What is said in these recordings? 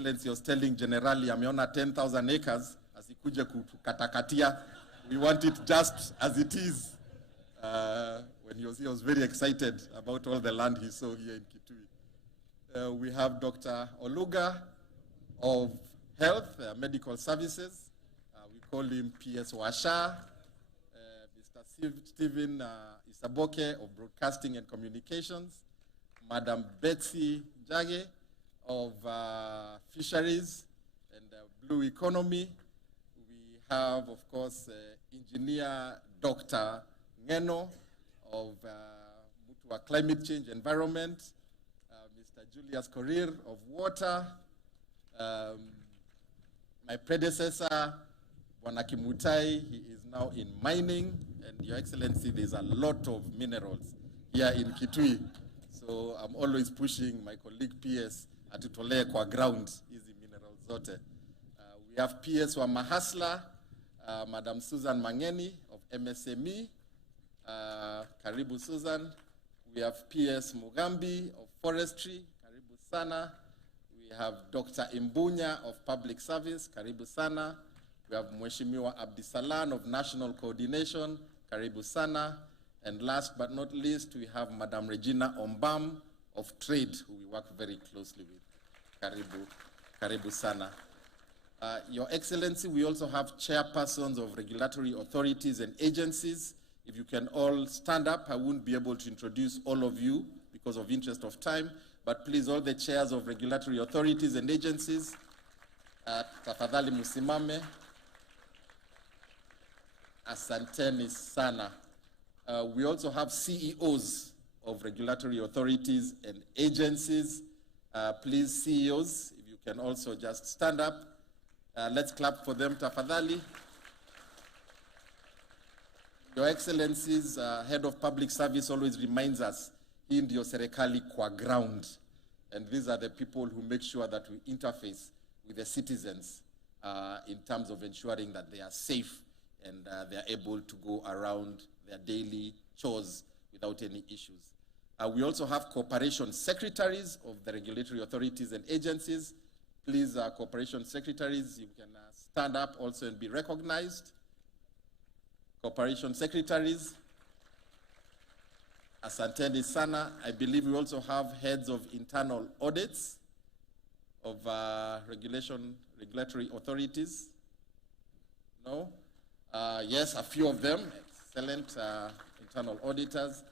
He was telling generally, ameona 10,000 acres, asikuje kukatakatia. We want it just as it is. When he was here, he was very excited about all the land he saw here in Kitui. We have Dr. Oluga of Health, Medical Services. We call him PS Washa. Mr. Stephen Isaboke of Broadcasting and Communications. Madam Betsy Njage of Fisheries and Blue Economy. We have, of course, Engineer Dr. Ngeno of Mutua Climate Change Environment, Mr. Julius Korir of Water, my predecessor, Bwana Kimutai, he is now in mining, and Your Excellency, there's a lot of minerals here in Kitui. So I'm always pushing my colleague PS atutolee kwa ground hizi minerals zote. We have PS wa Mahasla, Madam Susan Mangeni of MSME. Karibu Susan. We have PS Mugambi of Forestry. Karibu sana. We have Dr. Imbunya of Public Service. Karibu sana. We have Mheshimiwa Abdisalan of National Coordination. Karibu sana. And last but not least, we have Madam Regina Ombam of Trade, who we work very closely with. Karibu, karibu sana. Your Excellency, we also have chairpersons of regulatory authorities and agencies. If you can all stand up, I won't be able to introduce all of you because of interest of time, but please, all the chairs of regulatory authorities and agencies, tafadhali musimame. Asanteni sana. We also have CEOs of regulatory authorities and agencies. Please, CEOs, if you can also just stand up. Let's clap for them, tafadhali. Your Excellencies, Head of Public Service always reminds us, hii ndio serikali kwa ground. And these are the people who make sure that we interface with the citizens in terms of ensuring that they are safe and they are able to go around their daily chores without any issues. We also have cooperation secretaries of the regulatory authorities and agencies. Please, cooperation secretaries, you can stand up also and be recognized. Cooperation secretaries. Asanteni sana. I believe we also have heads of internal audits of regulatory authorities. No? Yes, a few of them. Excellent internal auditors.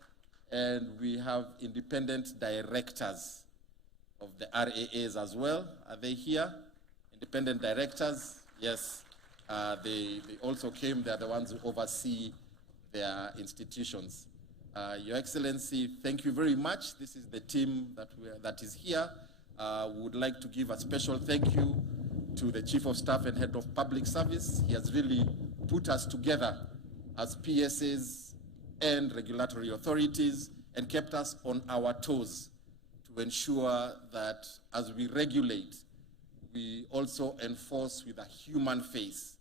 And we have independent directors of the RAAs as well. Are they here? Independent directors? Yes. They also came. They're the ones who oversee their institutions. Your Excellency, thank you very much. This is the team that is here. We would like to give a special thank you to the Chief of Staff and Head of Public Service. He has really put us together as PSAs and regulatory authorities and kept us on our toes to ensure that as we regulate, we also enforce with a human face.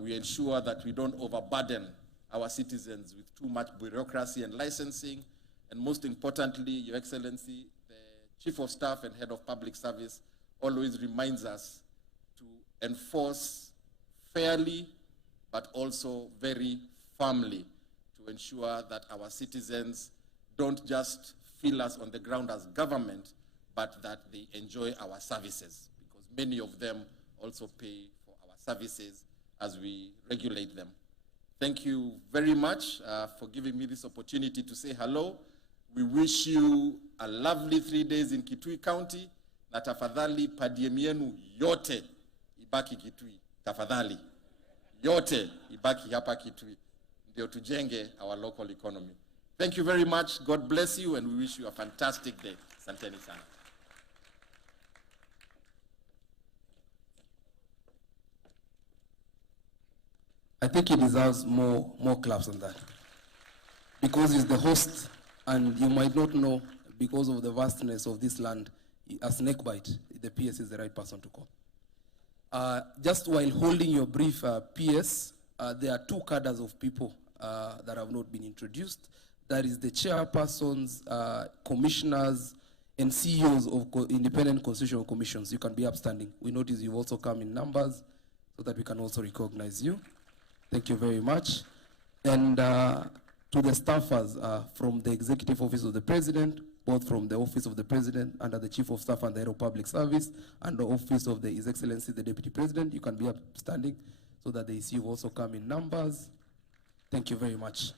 We ensure that we don't overburden our citizens with too much bureaucracy and licensing. And most importantly, Your Excellency, the Chief of Staff and Head of Public Service always reminds us to enforce fairly, but also very firmly to ensure that our citizens don't just feel us on the ground as government, but that they enjoy our services, because many of them also pay for our services as we regulate them. Thank you very much for giving me this opportunity to say hello. We wish you a lovely 3 days in Kitui County. Na tafadhali padiem yenu yote ibaki Kitui. Tafadhali. Yote ibaki hapa Kitui. Ndio tujenge our local economy. Thank you very much. God bless you, and we wish you a fantastic day. Asanteni sana. I think he deserves more claps than that, because he's the host, and you might not know, because of the vastness of this land, a snake bite, the PS is the right person to call. Just while holding your brief, PS, there are two cadres of people that have not been introduced. That is the chairpersons, commissioners, and CEOs of independent constitutional commissions, you can be upstanding. We notice you've also come in numbers so that we can also recognize you. Thank you very much. And to the staffers from the Executive Office of the President, both from the Office of the President under the Chief of Staff and the Head of Public Service, and the Office of His Excellency the Deputy President, you can be upstanding so that they see you've also come in numbers. Thank you very much.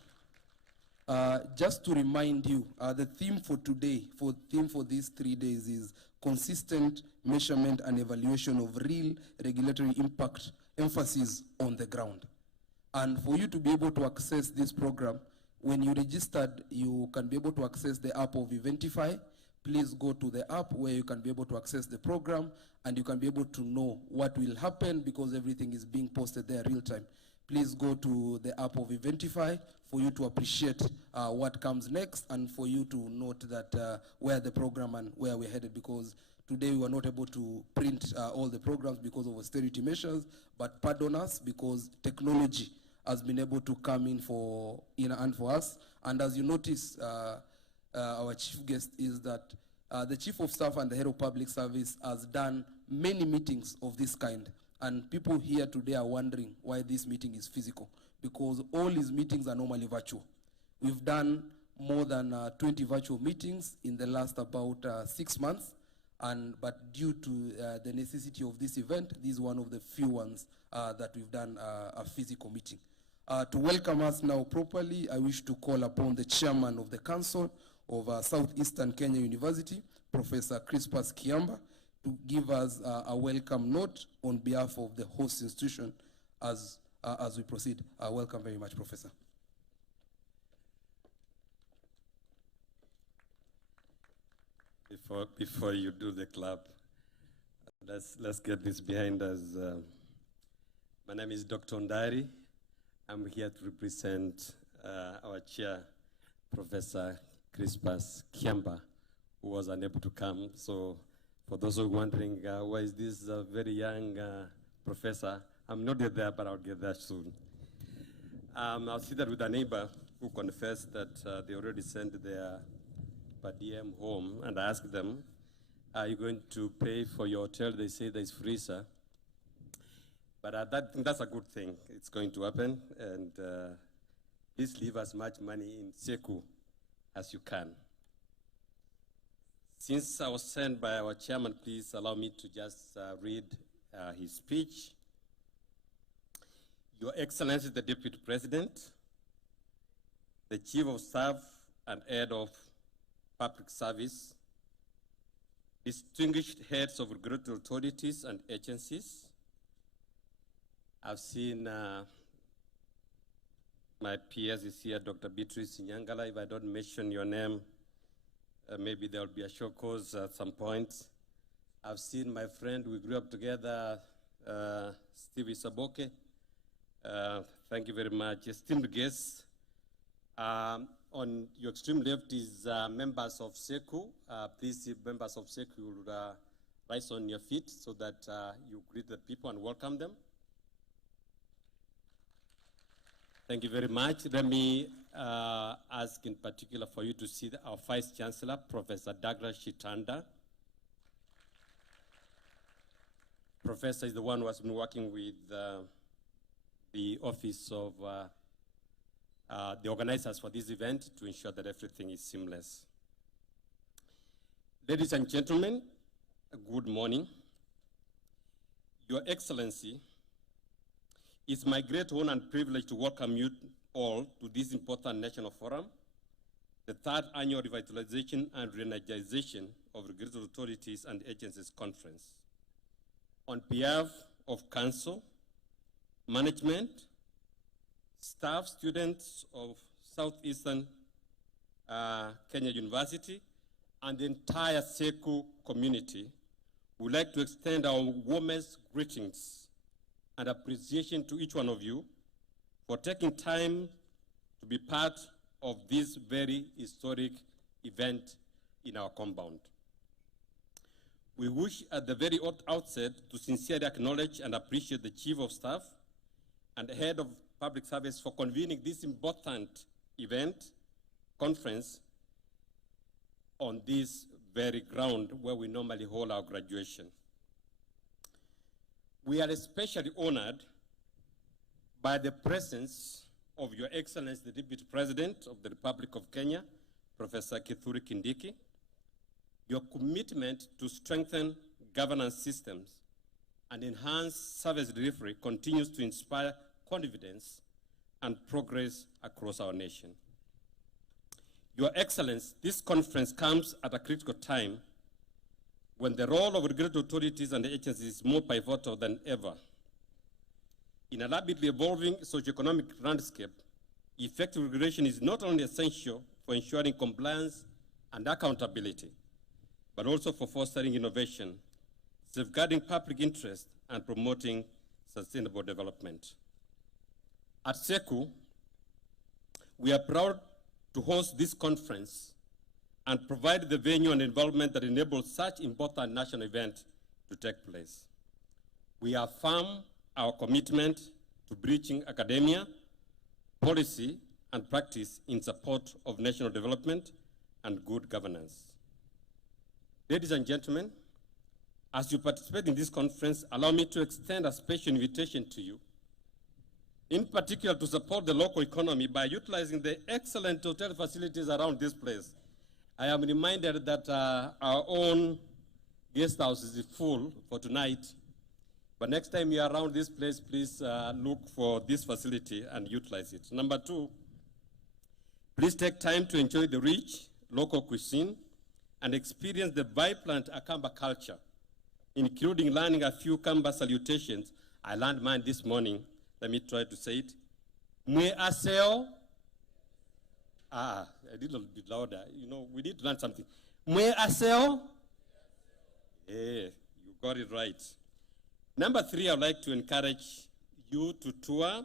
Just to remind you, the theme for today, for these 3 days is consistent measurement and evaluation of real regulatory impact, emphasis on the ground. And for you to be able to access this program, when you registered, you can be able to access the app of Eventify. Please go to the app where you can be able to access the program and you can be able to know what will happen because everything is being posted there real time. Please go to the app of Eventify for you to appreciate what comes next and for you to note that where the program and where we're headed, because today we were not able to print all the programs because of austerity measures, but pardon us because technology has been able to come in for us. And as you notice, our chief guest is that the Chief of Staff and the Head of Public Service has done many meetings of this kind. And people here today are wondering why this meeting is physical, because all his meetings are normally virtual. We've done more than 20 virtual meetings in the last about 6 months, but due to the necessity of this event, this is one of the few ones that we've done a physical meeting. To welcome us now properly, I wish to call upon the Chairman of the Council of Southeastern Kenya University, Professor Crispus Kiamba, to give us a welcome note on behalf of the host institution as we proceed. Welcome very much, Professor. Before you do the clap, let's get this behind us. My name is Dr. Ndari. I'm here to represent our chair, Professor Crispus Kiamba, who was unable to come. So for those who are wondering, why is this very young professor? I'm not yet there, but I'll get there soon. I'll sit there with a neighbor who confessed that they already sent their per diem home, and I asked them, are you going to pay for your hotel? They say there's free, sir. But that's a good thing. It's going to happen, and please leave as much money in SEKU as you can. Since I was sent by our chairman, please allow me to just read his speech. Your Excellency, the Deputy President, the Chief of Staff and Head of Public Service, distinguished heads of regulatory authorities and agencies. I've seen my peers is here, Dr. Beatrice Nyangala. If I don't mention your name, maybe there will be a show cause at some point. I've seen my friend, we grew up together, Stevie Saboke. Thank you very much. Esteemed guests, on your extreme left is members of SEKU. Please, members of SEKU, rise on your feet so that you greet the people and welcome them. Thank you very much. Let me ask in particular for you to see our Vice Chancellor, Professor Douglas Shitanda. Professor is the one who has been working with the office of the organizers for this event to ensure that everything is seamless. Ladies and gentlemen, good morning. Your Excellency, it's my great honor and privilege to welcome you all to this important national forum, the third annual Revitalization and Re-energization of Regulatory Authorities and Agencies Conference. On behalf of Council, management, staff, students of Southeastern Kenya University, and the entire SEKU community, we would like to extend our warmest greetings and appreciation to each one of you for taking time to be part of this very historic event in our compound. We wish at the very outset to sincerely acknowledge and appreciate the Chief of Staff and Head of Public Service for convening this important event, conference, on this very ground where we normally hold our graduation. We are especially honored by the presence of Your Excellency, the Deputy President of the Republic of Kenya, Professor Kitui Kindiki. Your commitment to strengthen governance systems and enhance service delivery continues to inspire confidence and progress across our nation. Your Excellency, this conference comes at a critical time when the role of regulatory authorities and agencies is more pivotal than ever. In a rapidly evolving socioeconomic landscape, effective regulation is not only essential for ensuring compliance and accountability, but also for fostering innovation, safeguarding public interest, and promoting sustainable development. At SEKU, we are proud to host this conference and provide the venue and environment that enables such important national event to take place. We affirm our commitment to bridging academia, policy, and practice in support of national development and good governance. Ladies and gentlemen, as you participate in this conference, allow me to extend a special invitation to you, in particular to support the local economy by utilizing the excellent hotel facilities around this place. I am reminded that our own guest house is full for tonight, but next time you're around this place, please look for this facility and utilize it. Number two, please take time to enjoy the rich local cuisine and experience the vibrant Akamba culture, including learning a few Kamba salutations. I learned mine this morning. Let me try to say it. Mwe aseo. I did a bit louder. You know, we need to learn something. Mwe aseo. Yeah, you got it right. Number three, I'd like to encourage you to tour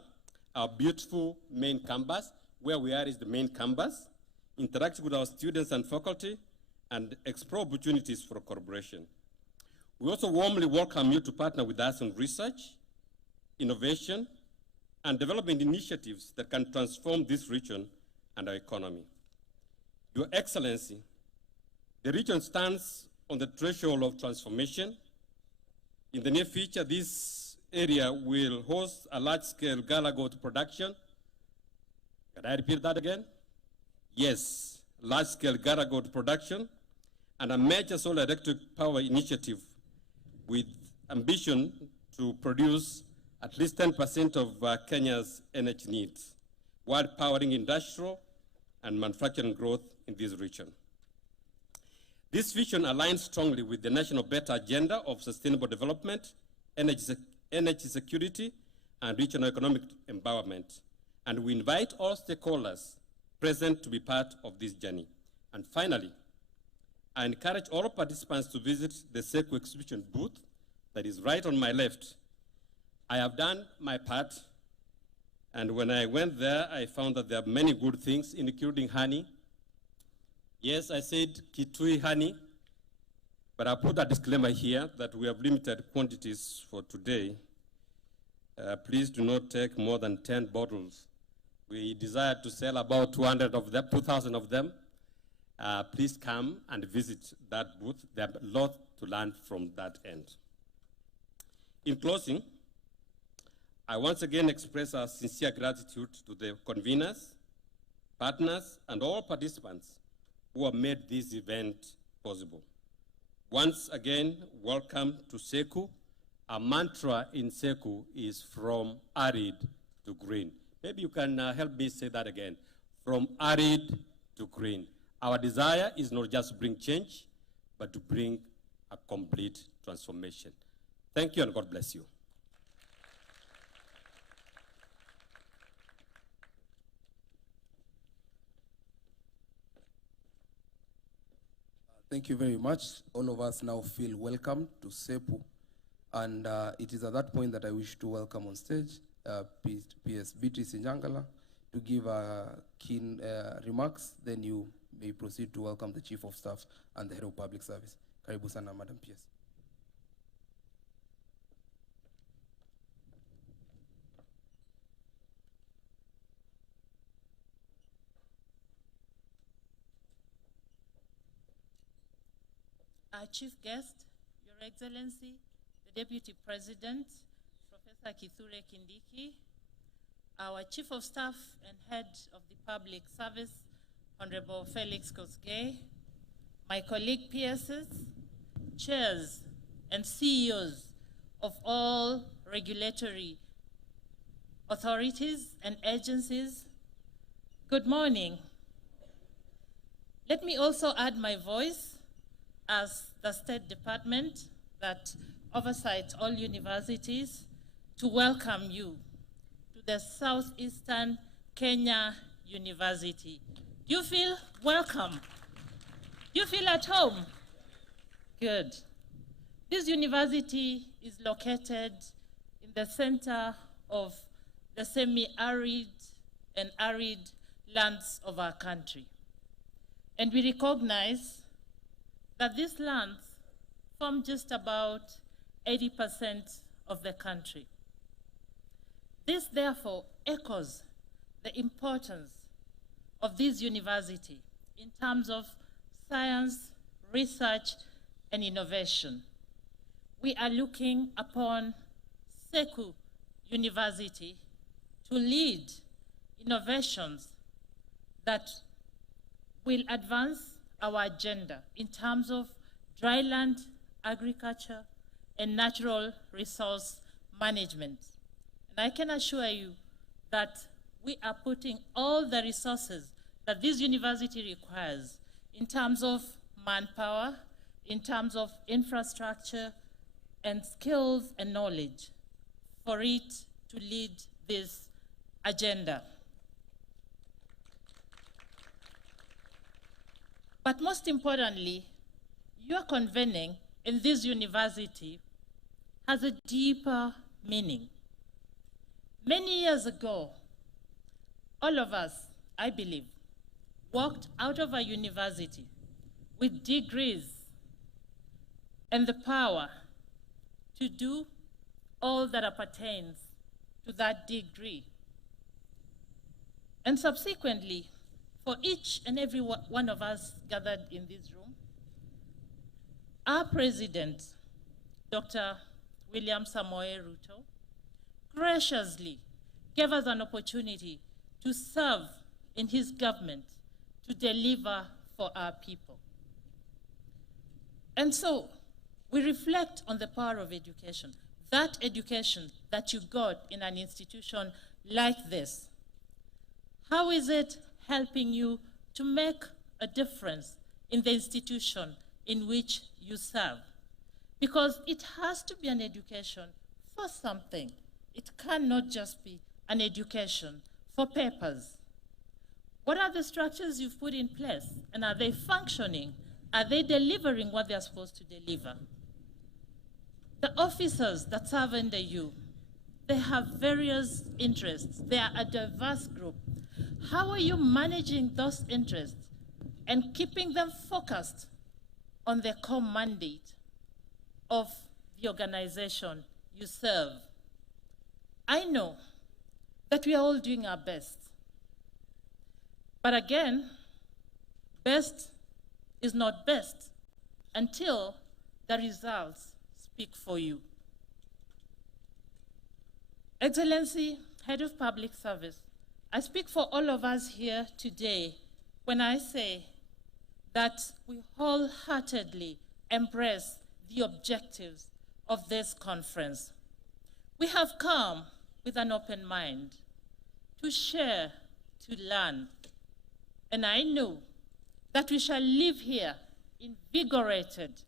our beautiful main campus. Where we are is the main campus. Interact with our students and faculty and explore opportunities for collaboration. We also warmly welcome you to partner with us on research, innovation, and development initiatives that can transform this region and our economy. Your Excellency, the region stands on the threshold of transformation. In the near future, this area will host a large-scale gala goat production. Can I repeat that again? Yes, large-scale gala goat production and a major solar electric power initiative with ambition to produce at least 10% of Kenya's energy needs, while powering industrial and manufacturing growth in this region. This vision aligns strongly with the National Better Agenda of Sustainable Development, energy security, and regional economic empowerment. And we invite all stakeholders present to be part of this journey. And finally, I encourage all participants to visit the SEKU exhibition booth that is right on my left. I have done my part, and when I went there, I found that there are many good things, including honey. Yes, I said Kitui honey, but I put a disclaimer here that we have limited quantities for today. Please do not take more than 10 bottles. We desire to sell about 200 of them, 2,000 of them. Please come and visit that booth. There are a lot to learn from that end. In closing, I once again express our sincere gratitude to the conveners, partners, and all participants who have made this event possible. Once again, welcome to SEKU. Our mantra in SEKU is from arid to green. Maybe you can help me say that again. From arid to green. Our desire is not just to bring change, but to bring a complete transformation. Thank you, and God bless you. Thank you very much. All of us now feel welcome to SEPU. And it is at that point that I wish to welcome on stage PS Beatrice Nyangala to give keen remarks. Then you may proceed to welcome the Chief of Staff and the Head of Public Service. Karibu sana, Madam PS. our chief guest, Your Excellency, the Deputy President, Professor Kitui Kindiki, our Chief of Staff and Head of the Public Service, Honorable Felix Kosgei, my colleague PSs, chairs, and CEOs of all regulatory authorities and agencies, good morning. Let me also add my voice as the State Department that oversights all universities to welcome you to the Southeastern Kenya University. Do you feel welcome? Do you feel at home? Good. This university is located in the center of the semi-arid and arid lands of our country. And we recognize that these lands form just about 80% of the country. This therefore echoes the importance of this university in terms of science, research, and innovation. We are looking upon SEKU University to lead innovations that will advance our agenda in terms of dryland agriculture and natural resource management. And I can assure you that we are putting all the resources that this university requires in terms of manpower, in terms of infrastructure, and skills and knowledge for it to lead this agenda. But most importantly, your convening in this university has a deeper meaning. Many years ago, all of us, I believe, walked out of a university with degrees and the power to do all that appertains to that degree. And subsequently, for each and every one of us gathered in this room, our president, Dr. William Samoei Ruto, graciously gave us an opportunity to serve in his government, to deliver for our people. And so we reflect on the power of education, that education that you got in an institution like this. How is it helping you to make a difference in the institution in which you serve? Because it has to be an education for something. It cannot just be an education for papers. What are the structures you've put in place? And are they functioning? Are they delivering what they're supposed to deliver? The officers that serve under you, they have various interests. They are a diverse group. How are you managing those interests and keeping them focused on the core mandate of the organization you serve? I know that we are all doing our best. But again, best is not best until the results speak for you. Excellency, Head of Public Service, I speak for all of us here today when I say that we wholeheartedly embrace the objectives of this conference. We have come with an open mind to share, to learn, and I know that we shall live here invigorated,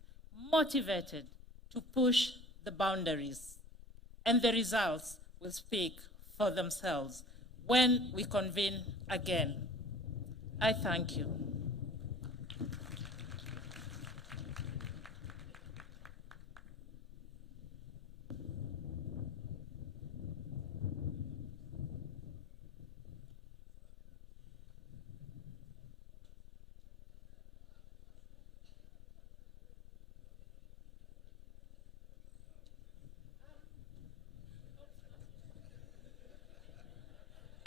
motivated to push the boundaries, and the results will speak for themselves when we convene again. I thank you.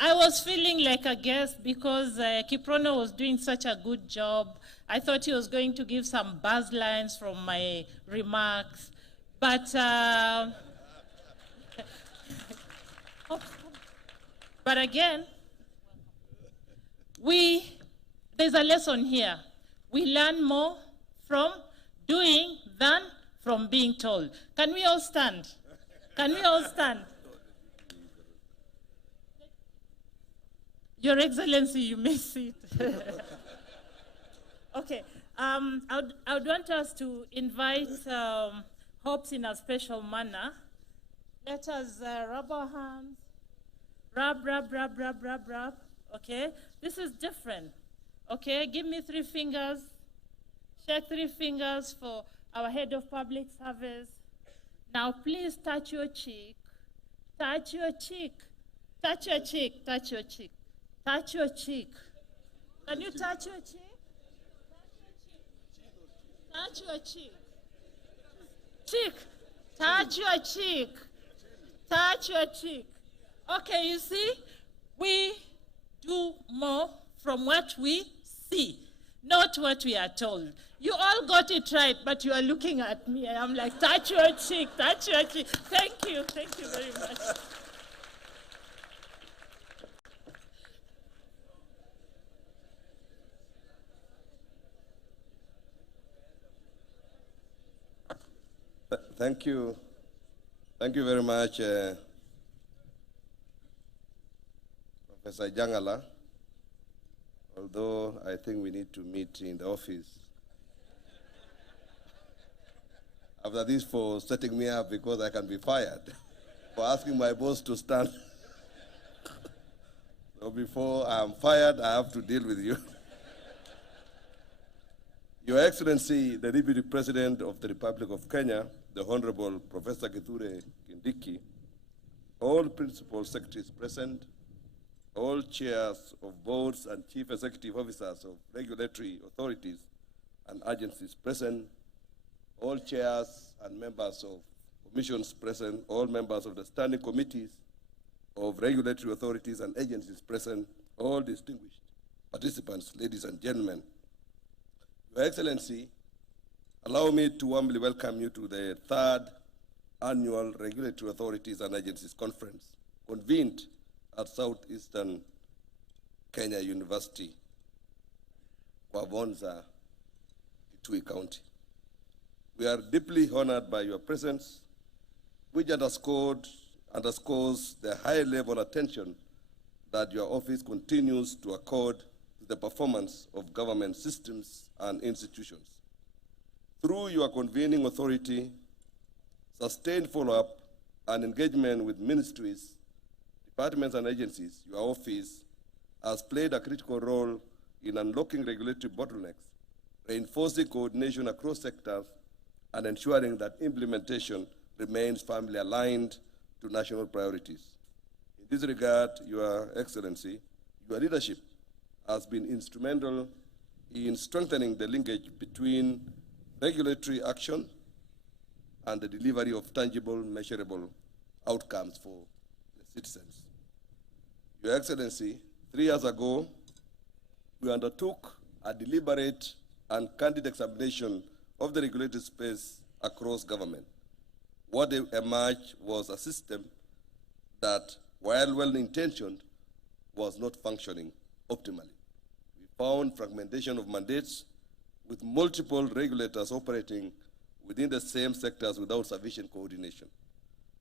I was feeling like a guest because Kiprono was doing such a good job. I thought he was going to give some buzz lines from my remarks. But, but again, there's a lesson here. We learn more from doing than from being told. Can we all stand? Can we all stand? Your Excellency, you may sit. Okay, I would want us to invite Hopes in a special manner. Let us rub our hands. Rub, rub, rub, rub, rub, rub. Okay, this is different. Okay, give me 3 fingers. Shake 3 fingers for our head of public service. Now please touch your cheek. Touch your cheek. Touch your cheek. Touch your cheek. Touch your cheek. Can you touch your cheek? Touch your cheek. Cheek. Touch your cheek. Touch your cheek. Okay, you see, we do more from what we see, not what we are told. You all got it right, but you are looking at me, and I'm like, touch your cheek, touch your cheek. Thank you very much. Thank you. Thank you very much, Professor Jangala. Although I think we need to meet in the office. After this, for setting me up because I can be fired, for asking my boss to stand. So before I'm fired, I have to deal with you. Your Excellency, the Deputy President of the Republic of Kenya, the Honorable Professor Kitui Kindiki, all principal secretaries present, all chairs of boards and chief executive officers of regulatory authorities and agencies present, all chairs and members of commissions present, all members of the standing committees of regulatory authorities and agencies present, all distinguished participants, ladies and gentlemen. Your Excellency, allow me to warmly welcome you to the 3rd Annual Regulatory Authorities and Agencies Conference, convened at Southeastern Kenya University, Kwavonza, Kitui County. We are deeply honored by your presence, which underscores the high-level attention that your office continues to accord to the performance of government systems and institutions. Through your convening authority, sustained follow-up, and engagement with ministries, departments, and agencies, your office has played a critical role in unlocking regulatory bottlenecks, reinforcing coordination across sectors, and ensuring that implementation remains firmly aligned to national priorities. In this regard, Your Excellency, your leadership has been instrumental in strengthening the linkage between regulatory action and the delivery of tangible, measurable outcomes for the citizens. Your Excellency, 3 years ago, we undertook a deliberate and candid examination of the regulatory space across government. What emerged was a system that, while well-intentioned, was not functioning optimally. We found fragmentation of mandates with multiple regulators operating within the same sectors without sufficient coordination.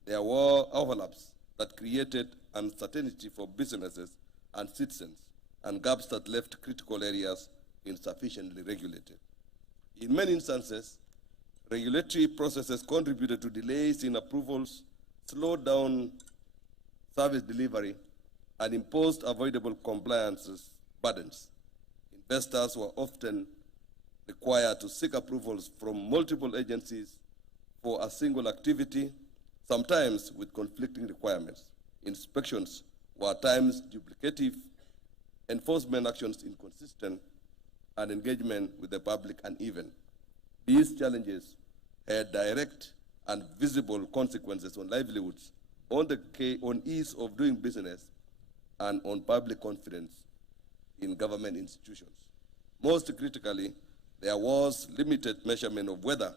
There were overlaps that created uncertainty for businesses and citizens, and gaps that left critical areas insufficiently regulated. In many instances, regulatory processes contributed to delays in approvals, slowed down service delivery, and imposed avoidable compliance burdens. Investors were often required to seek approvals from multiple agencies for a single activity, sometimes with conflicting requirements. Inspections were at times duplicative, enforcement actions inconsistent, and engagement with the public uneven. These challenges had direct and visible consequences on livelihoods, on ease of doing business, and on public confidence in government institutions. Most critically, there was limited measurement of whether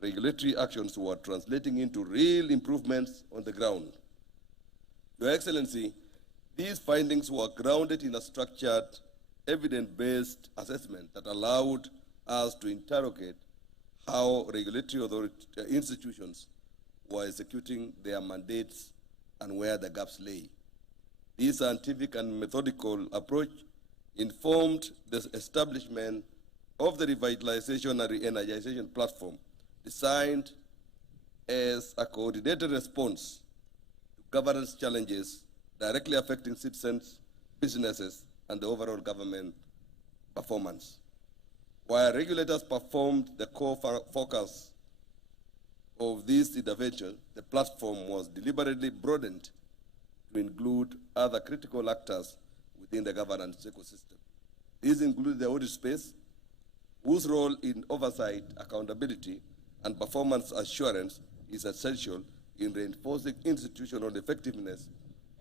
regulatory actions were translating into real improvements on the ground. Your Excellency, these findings were grounded in a structured, evidence-based assessment that allowed us to interrogate how regulatory institutions were executing their mandates and where the gaps lay. This scientific and methodical approach informed the establishment of the revitalization and re-energization platform designed as a coordinated response to governance challenges directly affecting citizens, businesses, and the overall government performance. While regulators performed the core focus of this intervention, the platform was deliberately broadened to include other critical actors within the governance ecosystem. These include the audit space, whose role in oversight, accountability, and performance assurance is essential in reinforcing institutional effectiveness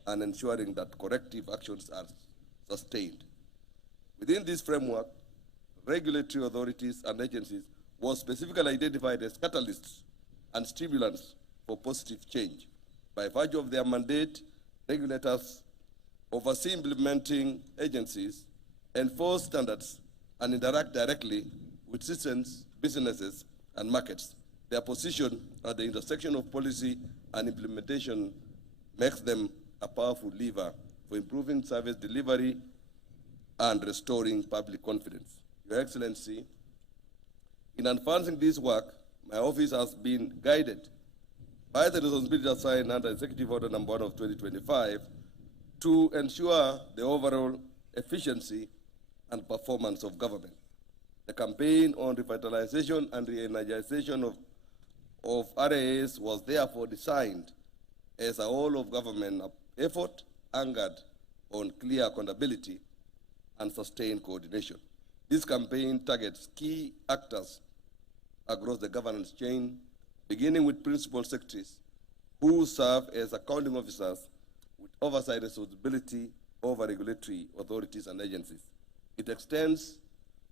and ensuring that corrective actions are sustained. Within this framework, regulatory authorities and agencies were specifically identified as catalysts and stimulants for positive change. By virtue of their mandate, regulators oversee implementing agencies, enforce standards, and interact directly with citizens, businesses, and markets. Their position at the intersection of policy and implementation makes them a powerful lever for improving service delivery and restoring public confidence. Your Excellency, in advancing this work, my office has been guided by the responsibility assigned under Executive Order Number 1 of 2025 to ensure the overall efficiency and performance of government. The campaign on revitalization and re-energization of RAs was therefore designed as a whole-of-government effort anchored on clear accountability and sustained coordination. This campaign targets key actors across the governance chain, beginning with principal secretaries who serve as accounting officers with oversight responsibility over regulatory authorities and agencies. It extends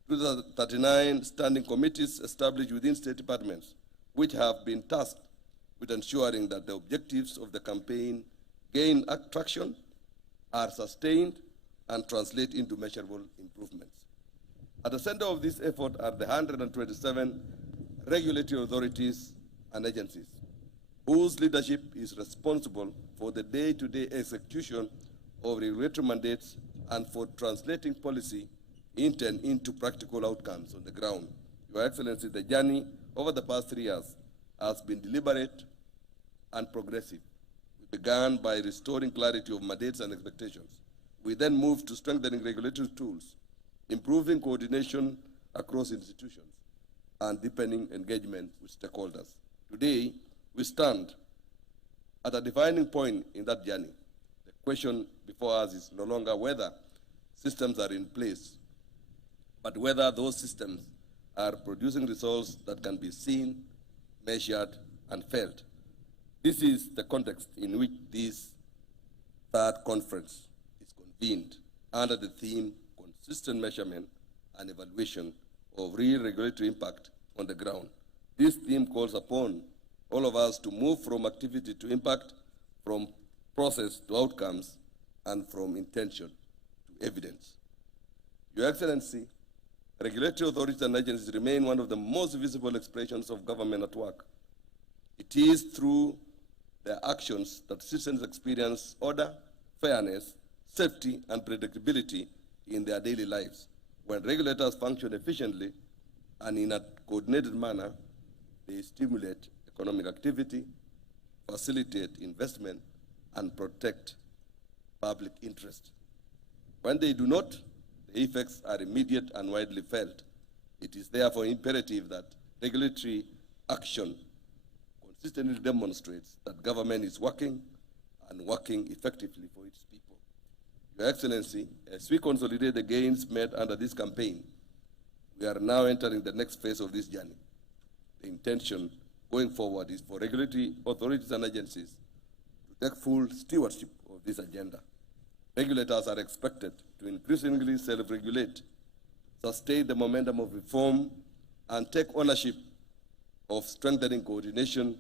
to the 39 standing committees established within state departments, which have been tasked with ensuring that the objectives of the campaign gain traction, are sustained, and translate into measurable improvements. At the center of this effort are the 127 regulatory authorities and agencies, whose leadership is responsible for the day-to-day execution of regulatory mandates and for translating policy intent into practical outcomes on the ground. Your Excellency, the journey over the past 3 years has been deliberate and progressive. We began by restoring clarity of mandates and expectations. We then moved to strengthening regulatory tools, improving coordination across institutions, and deepening engagement with stakeholders. Today, we stand at a defining point in that journey. The question before us is no longer whether systems are in place, but whether those systems are producing results that can be seen, measured, and felt. This is the context in which this third conference is convened under the theme Consistent Measurement and Evaluation of Real Regulatory Impact on the Ground. This theme calls upon all of us to move from activity to impact, from process to outcomes, and from intention to evidence. Your Excellency, regulatory authorities and agencies remain one of the most visible expressions of government at work. It is through their actions that citizens experience order, fairness, safety, and predictability in their daily lives. When regulators function efficiently and in a coordinated manner, they stimulate economic activity, facilitate investment, and protect public interest. When they do not, the effects are immediate and widely felt. It is therefore imperative that regulatory action consistently demonstrates that government is working and working effectively for its people. Your Excellency, as we consolidate the gains made under this campaign, we are now entering the next phase of this journey. The intention going forward is for regulatory authorities and agencies to take full stewardship of this agenda, regulators are expected to increasingly self-regulate, sustain the momentum of reform, and take ownership of strengthening coordination,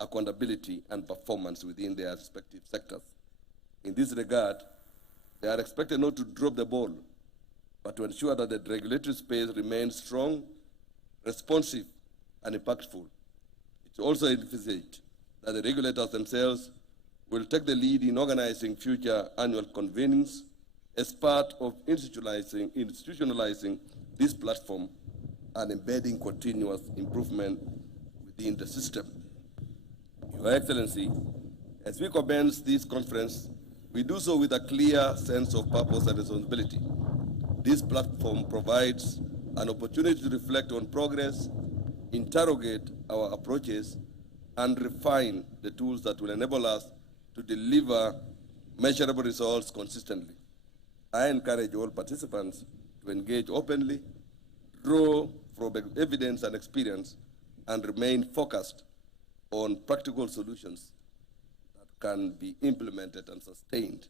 accountability, and performance within their respective sectors. In this regard, they are expected not to drop the ball, but to ensure that the regulatory space remains strong, responsive, and impactful. It also envisages that the regulators themselves will take the lead in organizing future annual convenings as part of institutionalizing this platform and embedding continuous improvement within the system. Your Excellency, as we commence this conference, we do so with a clear sense of purpose and responsibility. This platform provides an opportunity to reflect on progress, interrogate our approaches, and refine the tools that will enable us to deliver measurable results consistently. I encourage all participants to engage openly, draw from evidence and experience, and remain focused on practical solutions that can be implemented and sustained.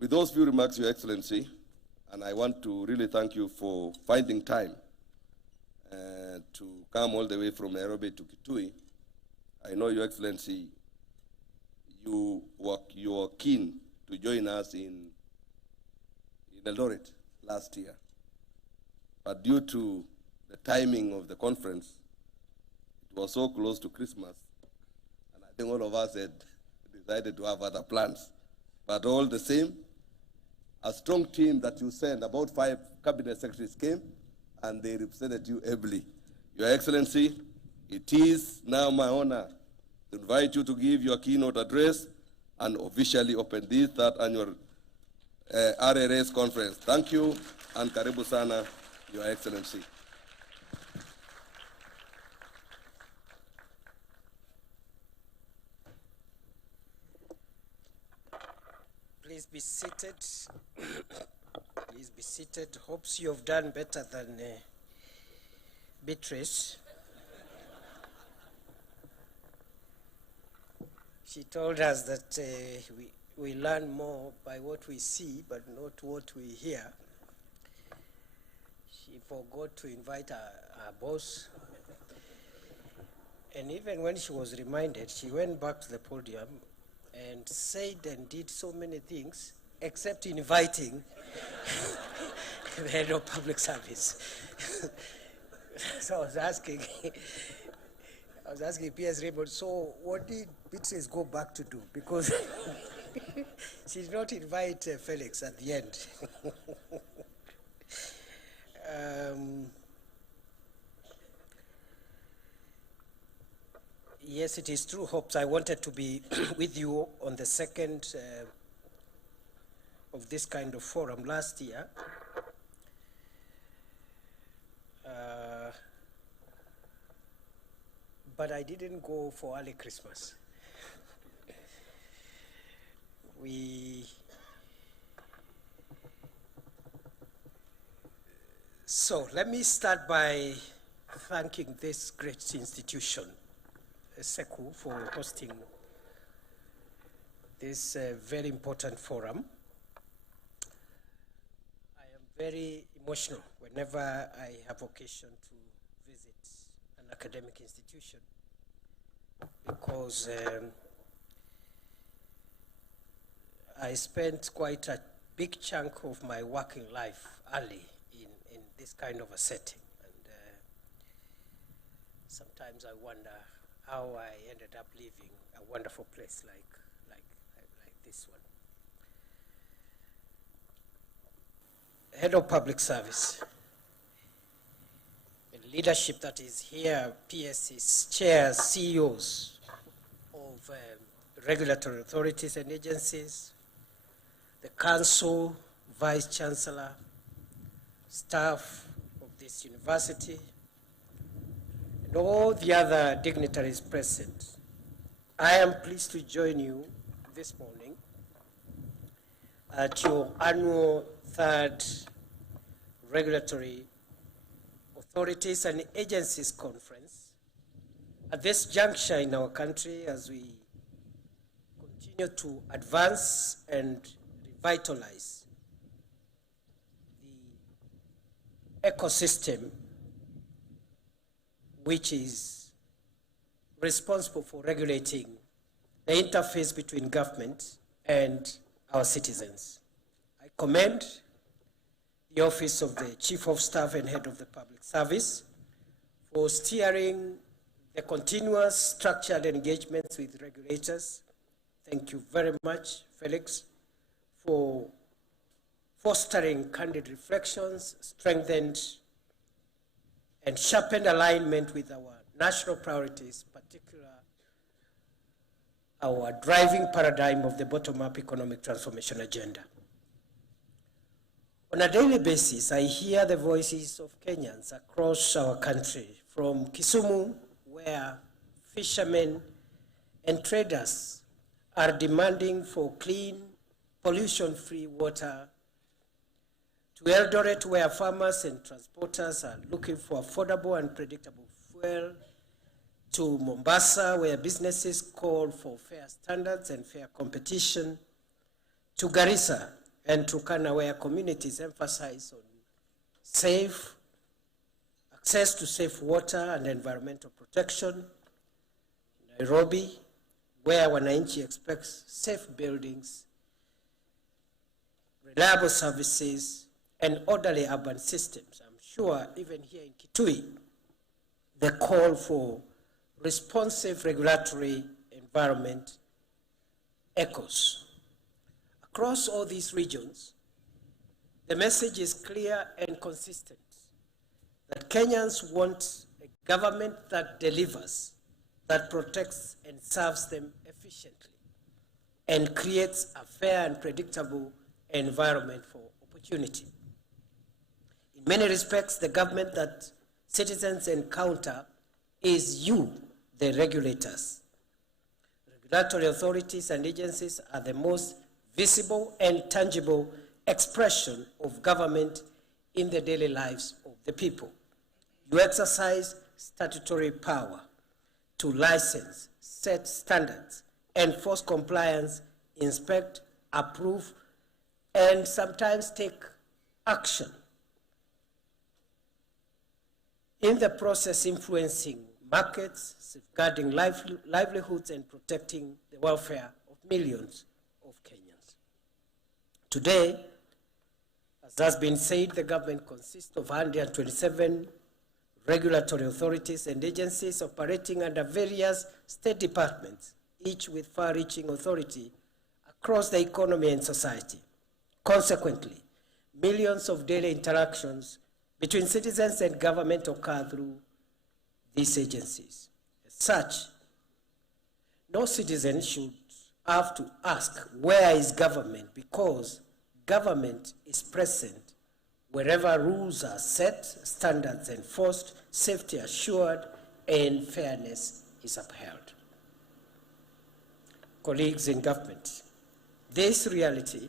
With those few remarks, Your Excellency, and I want to really thank you for finding time to come all the way from Nairobi to Kitui. I know, Your Excellency, you were keen to join us in Eldoret last year. But due to the timing of the conference, it was so close to Christmas, and I think all of us had decided to have other plans. But all the same, a strong team that you sent, about 5 cabinet secretaries came, and they represented you ably. Your Excellency, it is now my honor to invite you to give your keynote address and officially open this 3rd annual RRS conference. Thank you, and karibu sana, Your Excellency. Please be seated. Please be seated. Hopes you have done better than Beatrice. She told us that we learn more by what we see, but not what we hear. She forgot to invite our boss. And even when she was reminded, she went back to the podium and said and did so many things, except inviting the head of public service. So I was asking P.S. Raymond, so what did Beatrice go back to do? Because she did not invite Felix at the end. Yes, it is true, Hopes. I wanted to be with you on the 2nd of this kind of forum last year. But I didn't go for early Christmas. So let me start by thanking this great institution, SEKU, for hosting this very important forum. I am very emotional whenever I have occasion to visit an academic institution, because I spent quite a big chunk of my working life early in this kind of a setting. And sometimes I wonder how I ended up leaving a wonderful place like this one. Head of Public Service, the leadership that is here, PSs, chairs, CEOs of regulatory authorities and agencies, the council, vice chancellor, staff of this university, and all the other dignitaries present. I am pleased to join you this morning at your annual 3rd Regulatory Authorities and Agencies Conference. At this juncture in our country, as we continue to advance and revitalize the ecosystem which is responsible for regulating the interface between government and our citizens. I commend the Office of the Chief of Staff and Head of the Public Service for steering the continuous structured engagements with regulators. Thank you very much, Felix, for fostering candid reflections, strengthened and sharpened alignment with our national priorities, particularly our driving paradigm of the bottom-up economic transformation agenda. On a daily basis, I hear the voices of Kenyans across our country, from Kisumu, where fishermen and traders are demanding for clean, pollution-free water, to Eldoret, where farmers and transporters are looking for affordable and predictable fuel, to Mombasa, where businesses call for fair standards and fair competition, to Garissa and Turkana, where communities emphasize on safe access to safe water and environmental protection, Nairobi, where wananchi expects safe buildings, reliable services, and orderly urban systems. I'm sure even here in Kitui, the call for responsive regulatory environment echoes. Across all these regions, the message is clear and consistent that Kenyans want a government that delivers, that protects and serves them efficiently, and creates a fair and predictable environment for opportunity. In many respects, the government that citizens encounter is you, the regulators. Regulatory authorities and agencies are the most visible and tangible expression of government in the daily lives of the people. You exercise statutory power to license, set standards, enforce compliance, inspect, approve, and sometimes take action. In the process, influencing markets, safeguarding livelihoods, and protecting the welfare of millions of Kenyans. Today, as has been said, the government consists of 127 regulatory authorities and agencies operating under various state departments, each with far-reaching authority across the economy and society. Consequently, millions of daily interactions between citizens and government occur through these agencies. As such, no citizen should have to ask, where is government? Because government is present wherever rules are set, standards enforced, safety assured, and fairness is upheld. Colleagues in government, this reality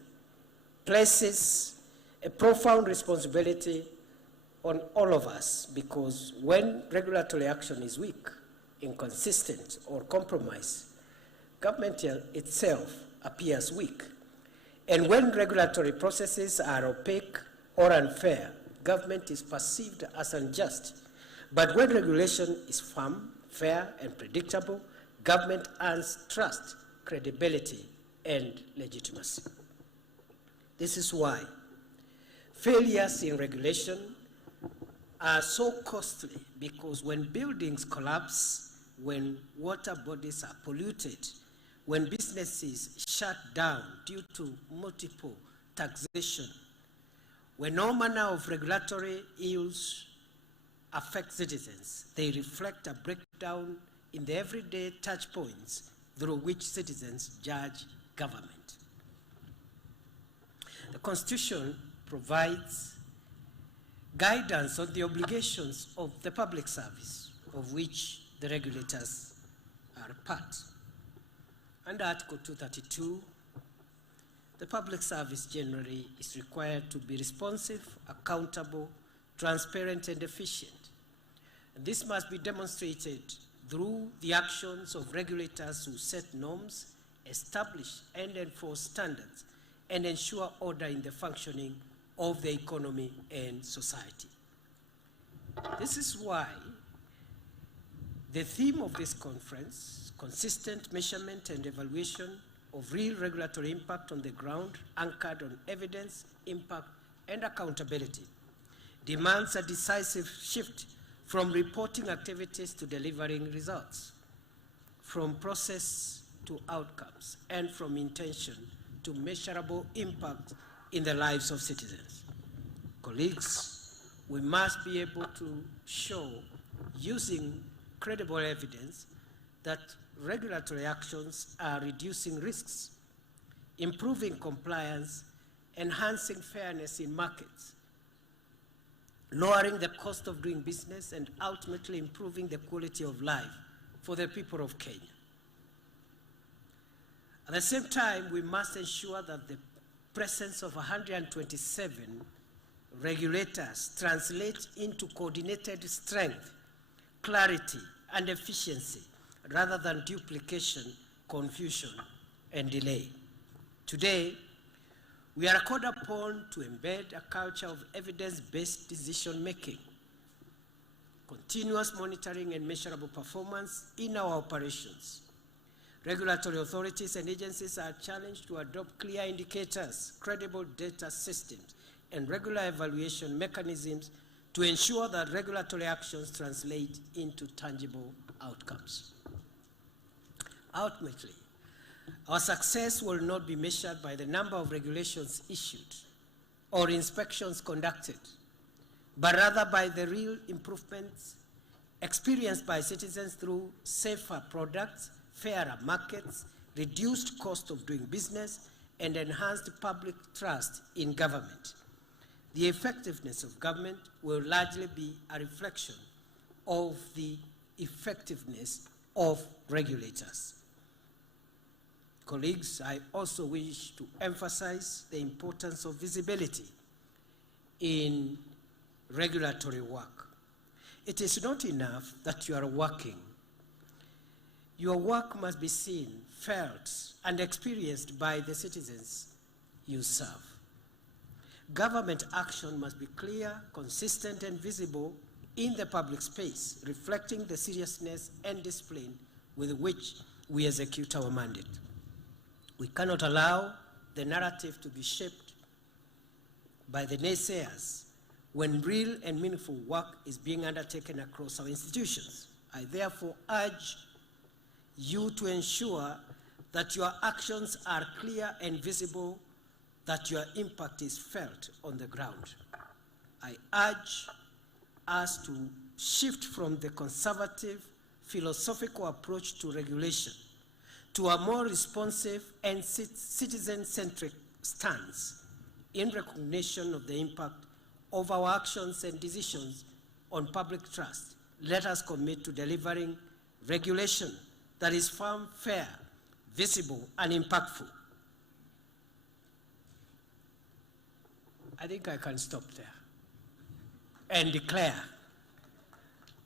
places a profound responsibility on all of us, because when regulatory action is weak, inconsistent, or compromised, government itself appears weak. And when regulatory processes are opaque or unfair, government is perceived as unjust. But when regulation is firm, fair, and predictable, government earns trust, credibility, and legitimacy. This is why failures in regulation are so costly, because when buildings collapse, when water bodies are polluted, when businesses shut down due to multiple taxation, when all manner of regulatory ills affect citizens, they reflect a breakdown in the everyday touch points through which citizens judge government. The Constitution provides guidance on the obligations of the public service, of which the regulators are a part. Under Article 232, the public service generally is required to be responsive, accountable, transparent, and efficient. And this must be demonstrated through the actions of regulators who set norms establish and enforce standards, and ensure order in the functioning of the economy and society. This is why the theme of this conference, consistent measurement and evaluation of real regulatory impact on the ground, anchored on evidence, impact, and accountability, demands a decisive shift from reporting activities to delivering results, from process to outcomes, and from intention to measurable impact in the lives of citizens. Colleagues, we must be able to show, using credible evidence, that regulatory actions are reducing risks, improving compliance, enhancing fairness in markets, lowering the cost of doing business, and ultimately improving the quality of life for the people of Kenya. At the same time, we must ensure that the presence of 127 regulators translates into coordinated strength, clarity, and efficiency, rather than duplication, confusion, and delay. Today, we are called upon to embed a culture of evidence-based decision-making, continuous monitoring and measurable performance in our operations. Regulatory authorities and agencies are challenged to adopt clear indicators, credible data systems, and regular evaluation mechanisms to ensure that regulatory actions translate into tangible outcomes. Ultimately, our success will not be measured by the number of regulations issued or inspections conducted, but rather by the real improvements experienced by citizens through safer products, fairer markets, reduced cost of doing business, and enhanced public trust in government. The effectiveness of government will largely be a reflection of the effectiveness of regulators. Colleagues, I also wish to emphasize the importance of visibility in regulatory work. It is not enough that you are working. Your work must be seen, felt, and experienced by the citizens you serve. Government action must be clear, consistent, and visible in the public space, reflecting the seriousness and discipline with which we execute our mandate. We cannot allow the narrative to be shaped by the naysayers when real and meaningful work is being undertaken across our institutions. I therefore urge you to ensure that your actions are clear and visible, that your impact is felt on the ground. I urge us to shift from the conservative, philosophical approach to regulation to a more responsive and citizen-centric stance in recognition of the impact of our actions and decisions on public trust. Let us commit to delivering regulation that is firm, fair, visible, and impactful. I think I can stop there and declare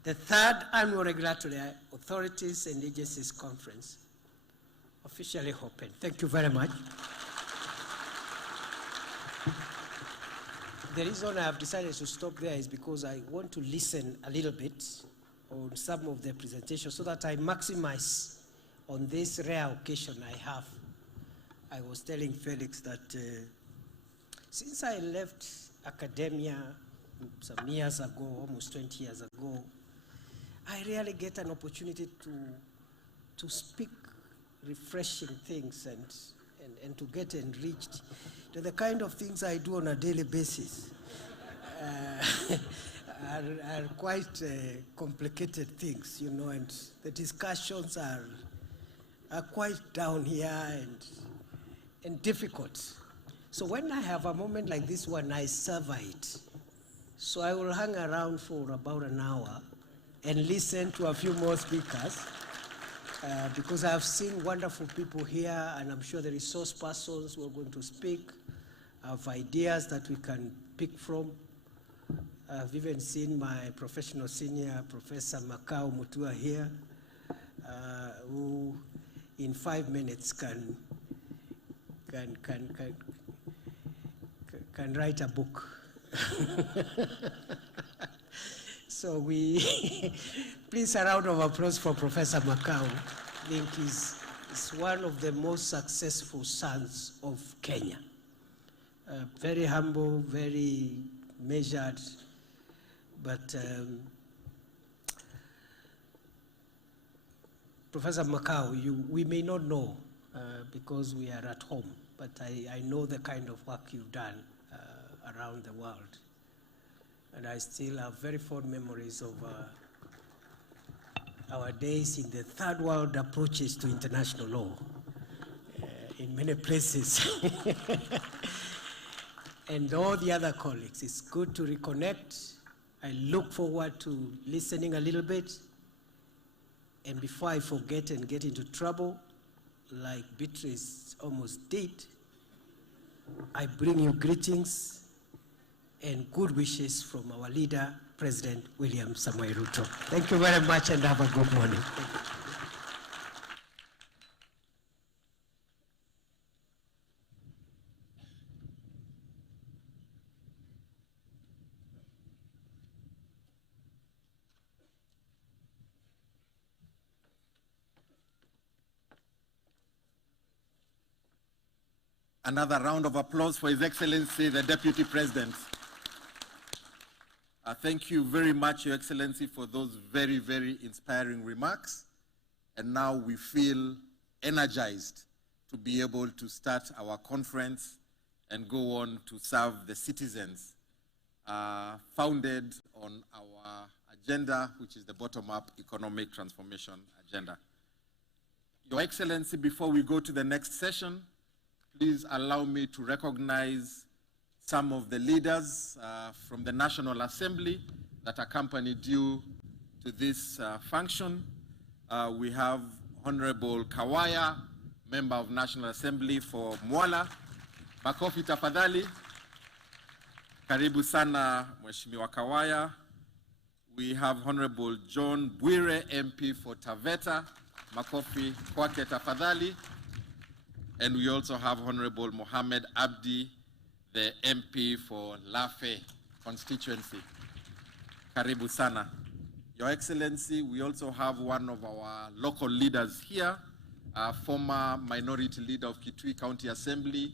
the third annual Regulatory Authorities and Agencies Conference officially open. Thank you very much. The reason I have decided to stop there is because I want to listen a little bit on some of the presentations so that I maximize on this rare occasion I have. I was telling Felix that since I left academia some years ago, almost 20 years ago, I rarely get an opportunity to speak refreshing things and to get enriched to the kind of things I do on a daily basis. Are quite complicated things, you know, and the discussions are quite down here and difficult. So when I have a moment like this one, I savor it. So I will hang around for about an hour and listen to a few more speakers because I have seen wonderful people here, and I'm sure the resource persons who are going to speak have ideas that we can pick from. I've even seen my professional senior, Professor Makau Mutua here, who in 5 minutes can write a book. So we, please a round of applause for Professor Makau. I think he's one of the most successful sons of Kenya. Very humble, very measured, but Professor Makau, we may not know because we are at home, but I know the kind of work you've done around the world. And I still have very fond memories of our days in the third world approaches to international law in many places. And all the other colleagues, it's good to reconnect. I look forward to listening a little bit. And before I forget and get into trouble, like Beatrice almost did, I bring you greetings and good wishes from our leader, President William Samoei Ruto. Thank you very much and have a good morning. Another round of applause for His Excellency, the Deputy President. Thank you very much, Your Excellency, for those very, very inspiring remarks. And now we feel energized to be able to start our conference and go on to serve the citizens, founded on our agenda, which is the bottom-up economic transformation agenda. Your Excellency, before we go to the next session, please allow me to recognize some of the leaders from the National Assembly that accompanied you to this function. We have Honorable Kawaya, Member of National Assembly for Mwala. Makofi tafadhali. Karibu sana, Mheshimiwa Kawaya. We have Honorable John Bwire, MP for Taveta. Makofi kwake tafadhali. And we also have Honorable Mohammed Abdi, the MP for Lafe constituency. Karibu sana. Your Excellency, we also have one of our local leaders here, a former minority leader of Kitui County Assembly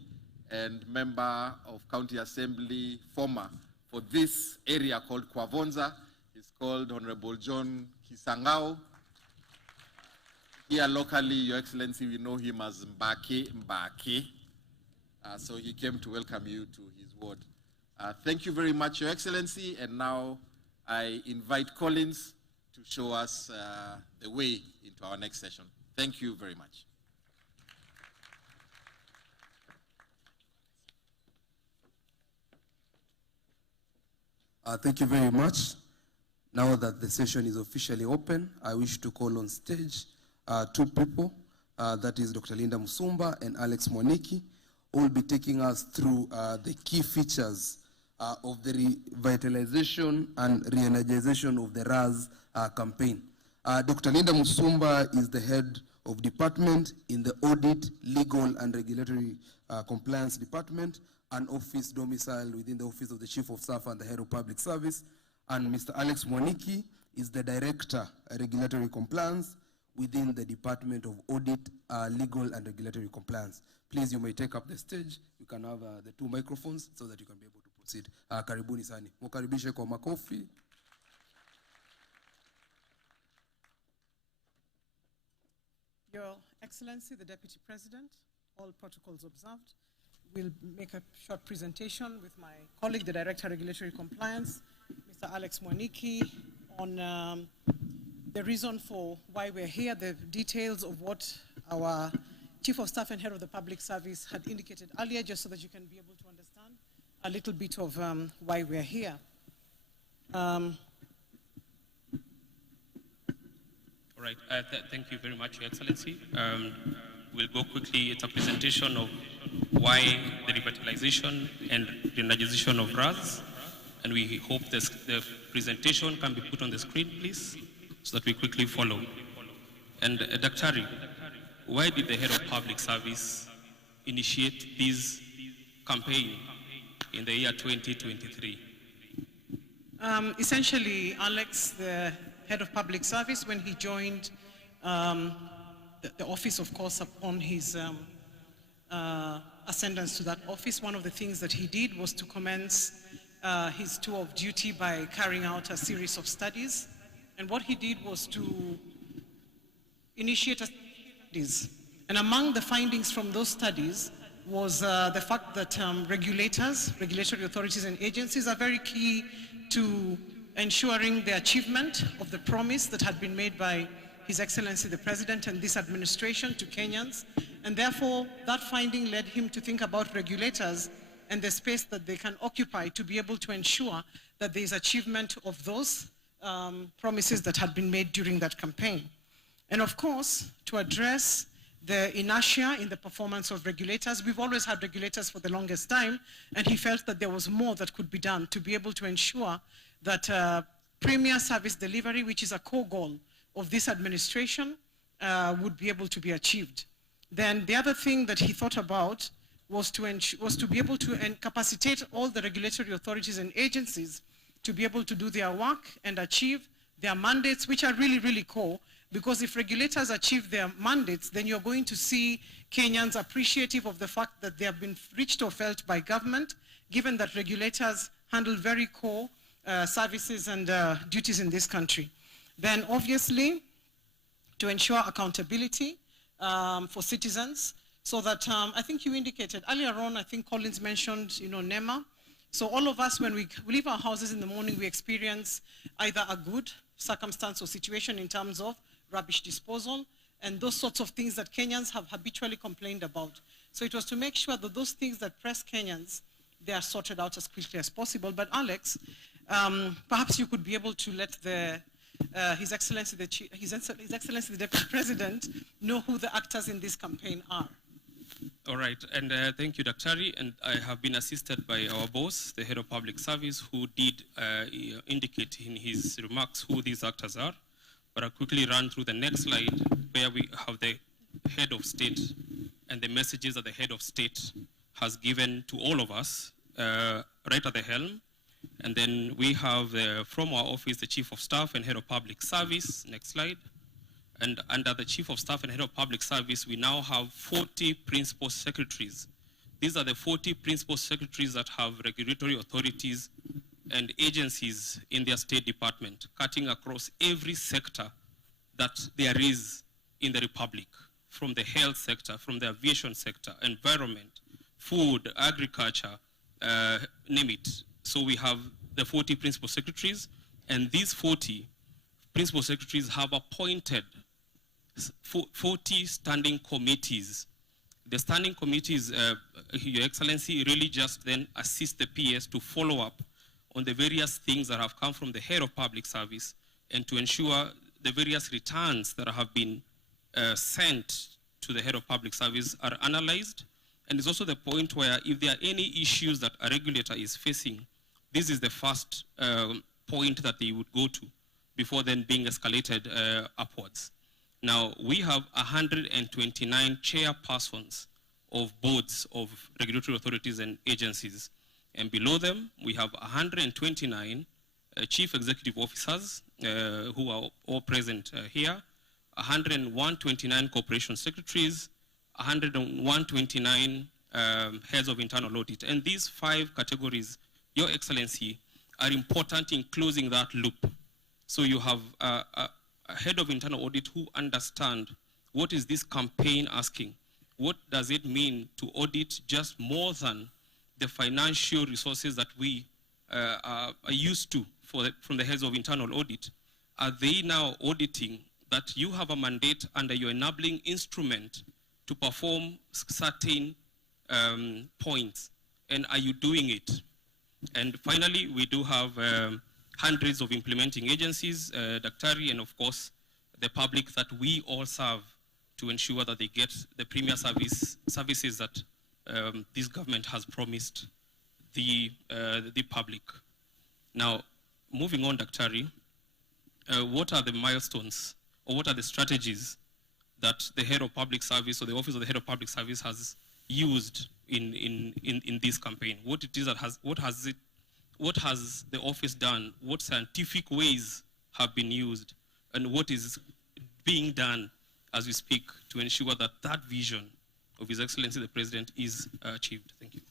and member of County Assembly, former, for this area called Kwavonza. He's called Honorable John Kisangao. Here locally, Your Excellency, we know him as Mbaki. So he came to welcome you to his ward. Thank you very much, Your Excellency. And now I invite Collins to show us the way into our next session. Thank you very much. Thank you very much. Now that the session is officially open, I wish to call on stage two people, that is Dr. Linda Musumba and Alex Mwaniki, who will be taking us through the key features of the revitalization and re-energization of the RAS campaign. Dr. Linda Musumba is the head of department in the Audit, Legal and Regulatory Compliance Department, an office domicile within the Office of the Chief of Staff and the Head of Public Service. And Mr. Alex Mwaniki is the Director, Regulatory Compliance within the Department of Audit, Legal and Regulatory Compliance. Please, you may take up the stage. You can have the two microphones so that you can be able to proceed. Karibuni sani. Mukaribishe kwa makofi. Your Excellency, the Deputy President, all protocols observed. We'll make a short presentation with my colleague, the Director of Regulatory Compliance, Mr. Alex Mwaniki, on the reason for why we're here, the details of what our Chief of Staff and Head of the Public Service had indicated earlier, just so that you can be able to understand a little bit of why we're here. All right, thank you very much, Your Excellency. We'll go quickly. It's a presentation of why the revitalization and re-energization of RAS, and we hope the presentation can be put on the screen, please, so that we quickly follow. And Daktari, why did the head of public service initiate this campaign in the year 2023? Essentially, Alex, the head of public service, when he joined the office, of course, upon his ascendance to that office, one of the things that he did was to commence his tour of duty by carrying out a series of studies. And what he did was to initiate studies. And among the findings from those studies was the fact that regulatory authorities and agencies are very key to ensuring the achievement of the promise that had been made by His Excellency the President and this administration to Kenyans. And therefore, that finding led him to think about regulators and the space that they can occupy to be able to ensure that there is achievement of those promises that had been made during that campaign. And of course, to address the inertia in the performance of regulators, we've always had regulators for the longest time, and he felt that there was more that could be done to be able to ensure that premier service delivery, which is a core goal of this administration, would be able to be achieved. Then the other thing that he thought about was to be able to capacitate all the regulatory authorities and agencies to be able to do their work and achieve their mandates, which are really, really core. Because if regulators achieve their mandates, then you're going to see Kenyans appreciative of the fact that they have been reached or felt by government, given that regulators handle very core services and duties in this country. Then obviously, to ensure accountability for citizens, so that I think you indicated earlier on, I think Collins mentioned, NEMA. So all of us, when we leave our houses in the morning, we experience either a good circumstance or situation in terms of rubbish disposal, and those sorts of things that Kenyans have habitually complained about. So it was to make sure that those things that press Kenyans, they are sorted out as quickly as possible. But Alex, perhaps you could be able to let His Excellency the Deputy President know who the actors in this campaign are. All right, and thank you, Daktari. And I have been assisted by our boss, the head of public service, who did indicate in his remarks who these actors are. But I'll quickly run through the next slide where we have the head of state and the messages that the head of state has given to all of us right at the helm. And then we have from our office, the Chief of Staff and Head of Public Service. Next slide. And under the Chief of Staff and Head of Public Service, we now have 40 principal secretaries. These are the 40 principal secretaries that have regulatory authorities and agencies in their State Department, cutting across every sector that there is in the Republic, from the health sector, from the aviation sector, environment, food, agriculture, name it. So we have the 40 principal secretaries, and these 40 principal secretaries have appointed 40 standing committees. The standing committees, Your Excellency, really just then assist the PS to follow up on the various things that have come from the head of public service and to ensure the various returns that have been sent to the head of public service are analyzed. And it's also the point where if there are any issues that a regulator is facing, this is the first point that they would go to before then being escalated upwards. Now, we have 129 chairpersons of boards of regulatory authorities and agencies. And below them, we have 129 chief executive officers who are all present here, 129 corporation secretaries, 129 heads of internal audit. And these 5 categories, Your Excellency, are important in closing that loop. So you have a head of internal audit who understand what is this campaign asking? What does it mean to audit just more than the financial resources that we are used to from the heads of internal audit? Are they now auditing that you have a mandate under your enabling instrument to perform certain points, and are you doing it? And finally, we do have hundreds of implementing agencies, Daktari, and of course, the public that we all serve to ensure that they get the premier services that this government has promised the public. Now, moving on, Daktari, what are the milestones or what are the strategies that the head of public service or the office of the head of public service has used in this campaign? What it is that what has the office done? What scientific ways have been used, and what is being done as we speak to ensure that that vision of His Excellency the President is achieved? Thank you.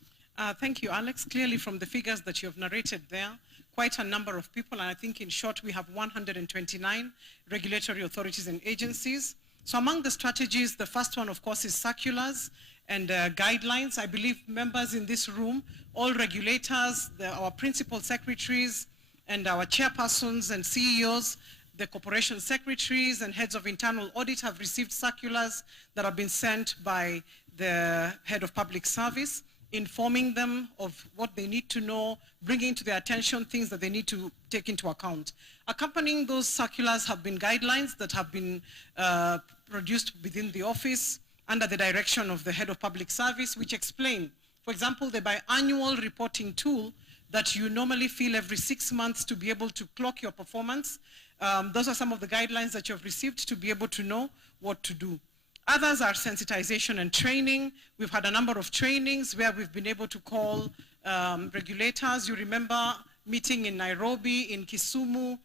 Thank you, Alex. Clearly from the figures that you have narrated there, quite a number of people, and I think in short we have 129 regulatory authorities and agencies. So among the strategies, the first one of course is circulars and guidelines. I believe members in this room, all regulators, our principal secretaries and our chairpersons and CEOs, the corporation secretaries and heads of internal audit have received circulars that have been sent by the head of public service, informing them of what they need to know, bringing to their attention things that they need to take into account. Accompanying those circulars have been guidelines that have been produced within the office under the direction of the head of public service, which explain, for example, the biannual reporting tool that you normally fill every 6 months to be able to clock your performance. Those are some of the guidelines that you have received to be able to know what to do. Others are sensitization and training. We've had a number of trainings where we've been able to call regulators. You remember meeting in Nairobi, in Kisumu,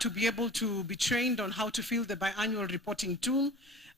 to be able to be trained on how to fill the biannual reporting tool.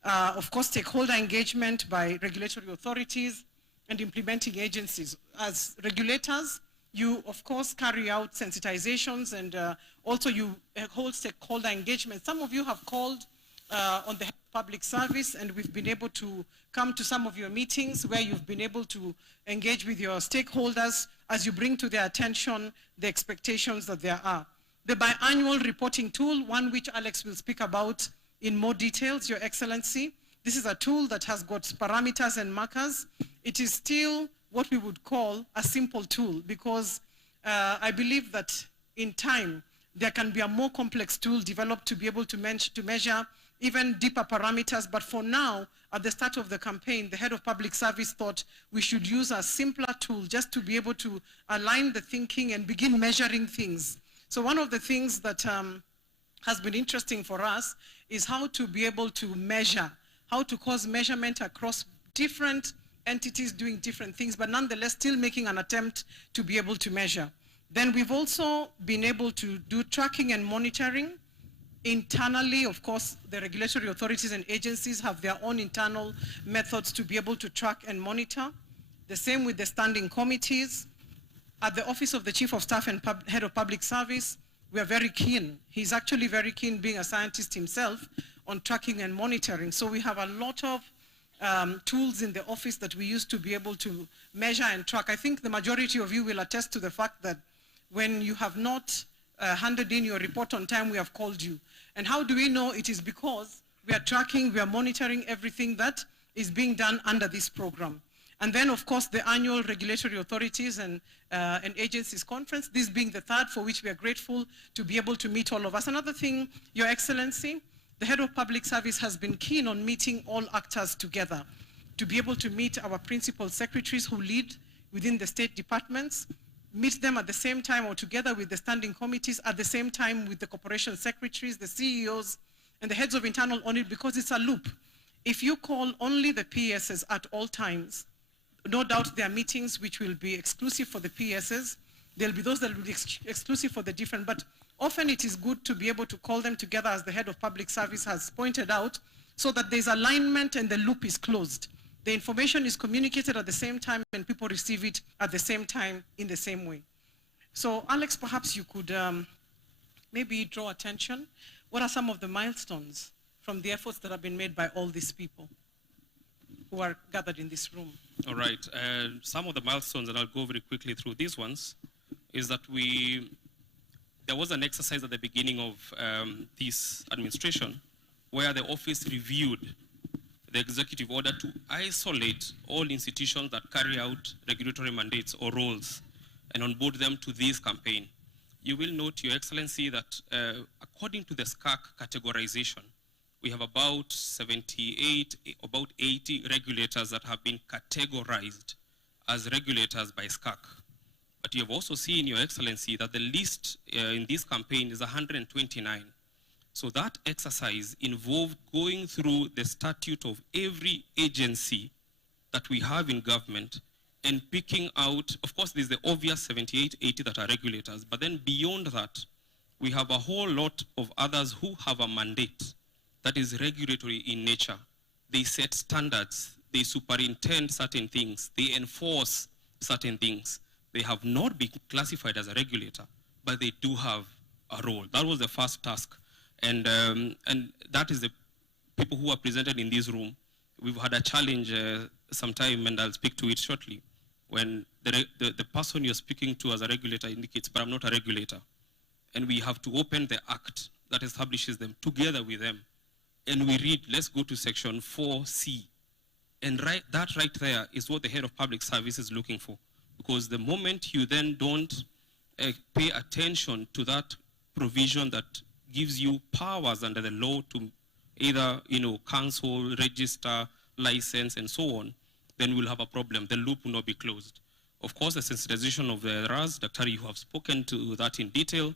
Of course, stakeholder engagement by regulatory authorities and implementing agencies. As regulators, you of course carry out sensitizations and also you hold stakeholder engagement. Some of you have called on the public service, and we've been able to come to some of your meetings where you've been able to engage with your stakeholders as you bring to their attention the expectations that there are. The biannual reporting tool, one which Alex will speak about in more details, Your Excellency. This is a tool that has got parameters and markers. It is still what we would call a simple tool because I believe that in time there can be a more complex tool developed to be able to measure even deeper parameters. But for now, at the start of the campaign, the head of public service thought we should use a simpler tool just to be able to align the thinking and begin measuring things. So one of the things that has been interesting for us is how to be able to measure, how to cause measurement across different entities doing different things, but nonetheless still making an attempt to be able to measure. Then we've also been able to do tracking and monitoring. Internally, of course, the regulatory authorities and agencies have their own internal methods to be able to track and monitor. The same with the standing committees. At the Office of the Chief of Staff and Head of Public Service, we are very keen. He's actually very keen, being a scientist himself, on tracking and monitoring. So we have a lot of tools in the office that we use to be able to measure and track. I think the majority of you will attest to the fact that when you have not handed in your report on time, we have called you. And how do we know? It is because we are tracking, we are monitoring everything that is being done under this program. And then, of course, the annual regulatory authorities and agencies conference, this being the third, for which we are grateful to be able to meet all of us. Another thing, Your Excellency, the head of public service has been keen on meeting all actors together to be able to meet our principal secretaries who lead within the state departments, meet them at the same time or together with the standing committees, at the same time with the corporation secretaries, the CEOs, and the heads of internal audit, because it's a loop. If you call only the PSs at all times, no doubt there are meetings which will be exclusive for the PSs. There'll be those that will be exclusive for the different, but often it is good to be able to call them together, as the head of public service has pointed out, so that there's alignment and the loop is closed. The information is communicated at the same time and people receive it at the same time in the same way. So Alex, perhaps you could maybe draw attention. What are some of the milestones from the efforts that have been made by all these people who are gathered in this room? All right, some of the milestones, and I'll go very quickly through these ones, is that there was an exercise at the beginning of this administration where the office reviewed the executive order to isolate all institutions that carry out regulatory mandates or roles and onboard them to this campaign. You will note, Your Excellency, that according to the SEKU categorization, we have about 78, about 80 regulators that have been categorized as regulators by SEKU. But you have also seen, Your Excellency, that the list in this campaign is 129. So that exercise involved going through the statute of every agency that we have in government and picking out, of course, there's the obvious 78, 80 that are regulators, but then beyond that, we have a whole lot of others who have a mandate that is regulatory in nature. They set standards, they superintend certain things, they enforce certain things. They have not been classified as a regulator, but they do have a role. That was the first task. And that is the people who are presented in this room. We've had a challenge sometime, and I'll speak to it shortly, when the person you're speaking to as a regulator indicates, but I'm not a regulator. And we have to open the act that establishes them together with them. And we read, let's go to section 4C. And that right there is what the head of public service is looking for. Because the moment you then don't pay attention to that provision that gives you powers under the law to either cancel, register, license, and so on, then we'll have a problem. The loop will not be closed. Of course, the sensitization of the RAS, Dr. You have spoken to that in detail,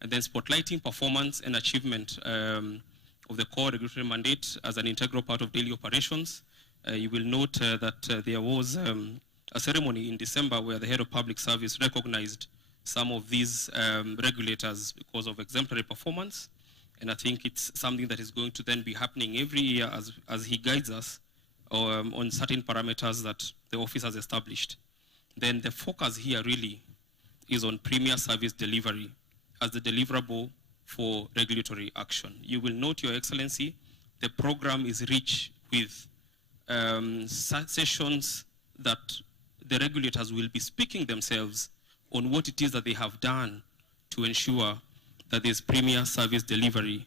and then spotlighting performance and achievement of the core regulatory mandate as an integral part of daily operations. You will note that there was a ceremony in December where the head of public service recognized some of these regulators because of exemplary performance. And I think it's something that is going to then be happening every year as he guides us on certain parameters that the office has established. Then the focus here really is on premier service delivery as the deliverable for regulatory action. You will note, Your Excellency, the program is rich with sessions that the regulators will be speaking themselves on what it is that they have done to ensure that there's premier service delivery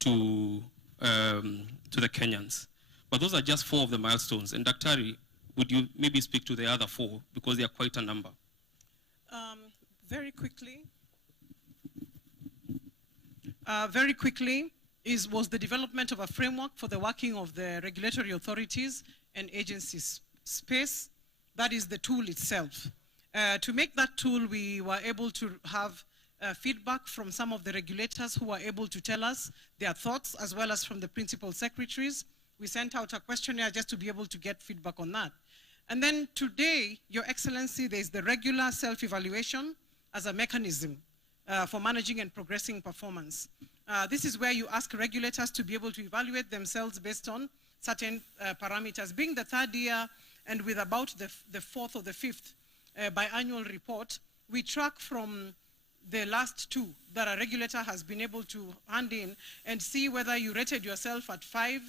to the Kenyans. But those are just 4 of the milestones. And Daktari, would you maybe speak to the other 4, because they are quite a number? Very quickly, was the development of a framework for the working of the regulatory authorities and agencies space. That is the tool itself. To make that tool, we were able to have feedback from some of the regulators who were able to tell us their thoughts, as well as from the principal secretaries. We sent out a questionnaire just to be able to get feedback on that. And then today, Your Excellency, there's the regular self-evaluation as a mechanism for managing and progressing performance. This is where you ask regulators to be able to evaluate themselves based on certain parameters. Being the 3rd year and with about the 4th or the 5th biannual report, we track from the last 2 that a regulator has been able to hand in and see whether you rated yourself at 5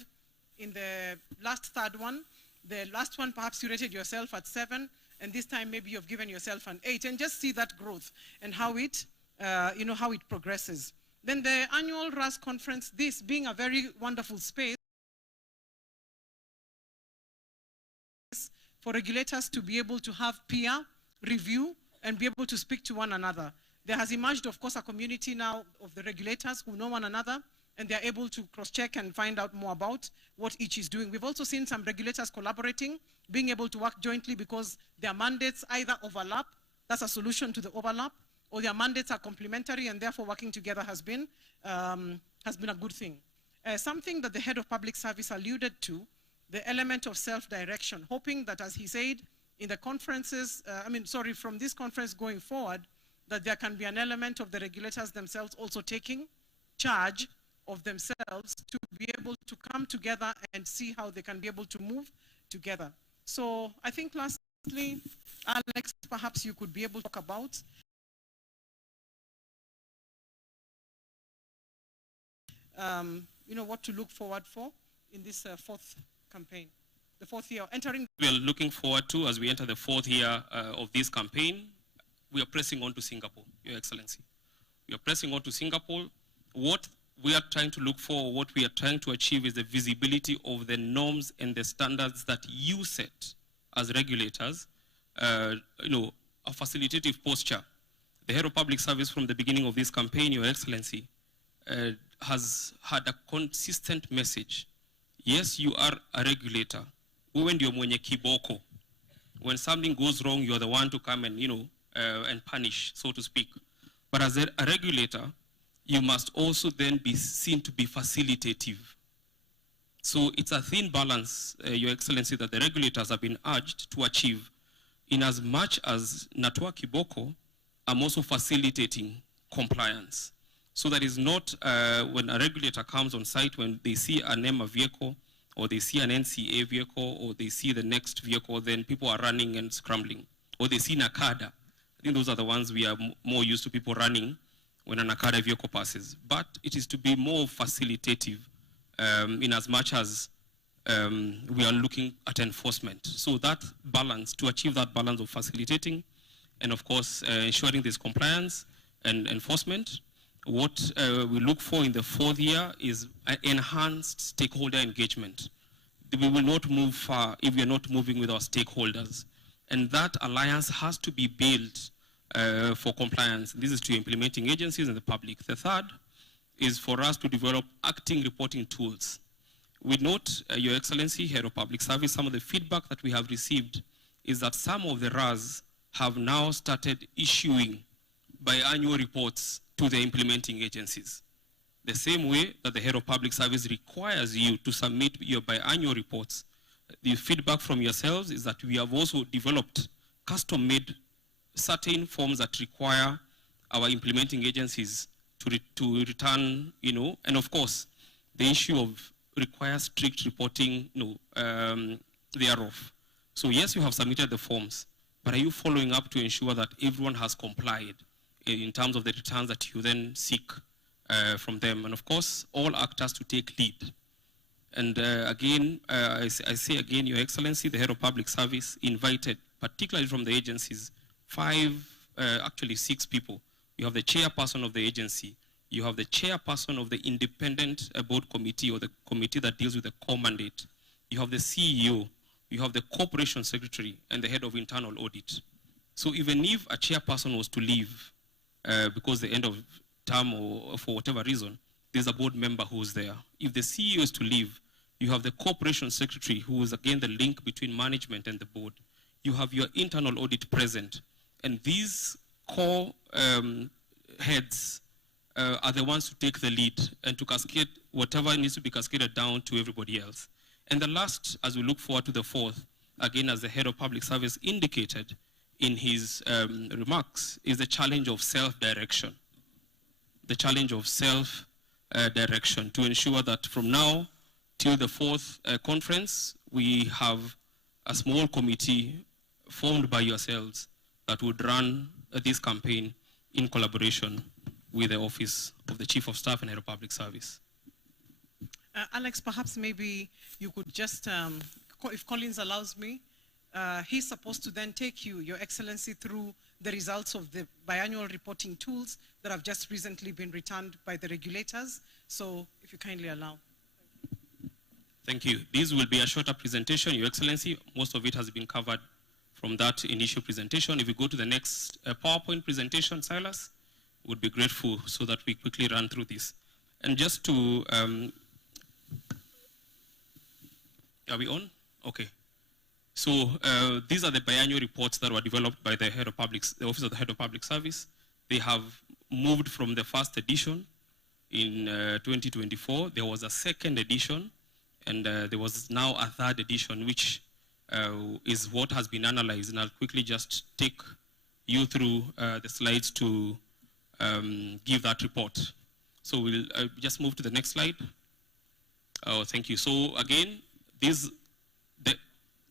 in the last 3rd one. The last one, perhaps you rated yourself at 7, and this time maybe you've given yourself an 8, and just see that growth and how it, how it progresses. Then the annual RAS conference, this being a very wonderful space for regulators to be able to have peer review and be able to speak to one another. There has emerged, of course, a community now of the regulators who know one another, and they're able to cross-check and find out more about what each is doing. We've also seen some regulators collaborating, being able to work jointly because their mandates either overlap, that's a solution to the overlap, or their mandates are complementary, and therefore working together has been a good thing. Something that the head of public service alluded to, the element of self-direction, hoping that, as he said, in the conferences, from this conference going forward, that there can be an element of the regulators themselves also taking charge of themselves to be able to come together and see how they can be able to move together. So I think lastly, Alex, perhaps you could be able to talk about what to look forward for in this 4th campaign, the 4th year entering. We are looking forward to, as we enter the 4th year of this campaign, we are pressing on to Singapore, Your Excellency. We are pressing on to Singapore. What we are trying to look for, what we are trying to achieve is the visibility of the norms and the standards that you set as regulators, a facilitative posture. The head of public service from the beginning of this campaign, Your Excellency, has had a consistent message. Yes, you are a regulator. Wewe ndio mwenye kiboko. When something goes wrong, you're the one to come and, and punish, so to speak. But as a regulator, you must also then be seen to be facilitative. So it's a thin balance, Your Excellency, that the regulators have been urged to achieve, in as much as Natua Kiboko are also facilitating compliance. So that is not when a regulator comes on site, when they see an EMA vehicle, or they see an NCA vehicle, or they see the next vehicle, then people are running and scrambling. Or they see NACADA. I think those are the ones we are more used to, people running when a NACADA vehicle passes. But it is to be more facilitative in as much as we are looking at enforcement. So that balance, to achieve that balance of facilitating, and of course, ensuring there's compliance and enforcement, what we look for in the fourth year is enhanced stakeholder engagement. We will not move far if we are not moving with our stakeholders. And that alliance has to be built for compliance. This is to implementing agencies and the public. The third is for us to develop acting reporting tools. We note, Your Excellency, Head of Public Service, some of the feedback that we have received is that some of the RAS have now started issuing biannual reports to the implementing agencies. The same way that the Head of Public Service requires you to submit your biannual reports, the feedback from yourselves is that we have also developed custom-made certain forms that require our implementing agencies to return, and of course, the issue of requires strict reporting thereof. So yes, you have submitted the forms, but are you following up to ensure that everyone has complied in terms of the returns that you then seek from them? And of course, all actors to take lead. And again, I say again, Your Excellency, the Head of Public Service invited, particularly from the agencies, actually 6 people. You have the chairperson of the agency, you have the chairperson of the independent board committee, or the committee that deals with the core mandate. You have the CEO, you have the corporation secretary, and the head of internal audit. So even if a chairperson was to leave because the end of term or for whatever reason, there's a board member who's there. If the CEO is to leave, you have the corporation secretary, who is again the link between management and the board. You have your internal audit present. And these core heads are the ones to take the lead and to cascade whatever needs to be cascaded down to everybody else. And the last, as we look forward to the fourth, again, as the Head of Public Service indicated in his remarks, is the challenge of self-direction. The challenge of self-direction to ensure that from now till the fourth conference, we have a small committee formed by yourselves that would run this campaign in collaboration with the Office of the Chief of Staff and Head of Public Service. Alex, perhaps maybe you could just, if Collins allows me, he's supposed to then take you, Your Excellency, through the results of the biannual reporting tools that have just recently been returned by the regulators. So if you kindly allow. Thank you. This will be a shorter presentation, Your Excellency. Most of it has been covered from that initial presentation. If we go to the next PowerPoint presentation, Silas, would be grateful so that we quickly run through this. And just to, are we on? Okay. So these are the biannual reports that were developed by the Office of the Head of Public Service. They have moved from the first edition in 2024. There was a second edition, and there was now a third edition, which is what has been analyzed. And I'll quickly just take you through the slides to give that report. So we'll just move to the next slide. Oh, thank you. So again,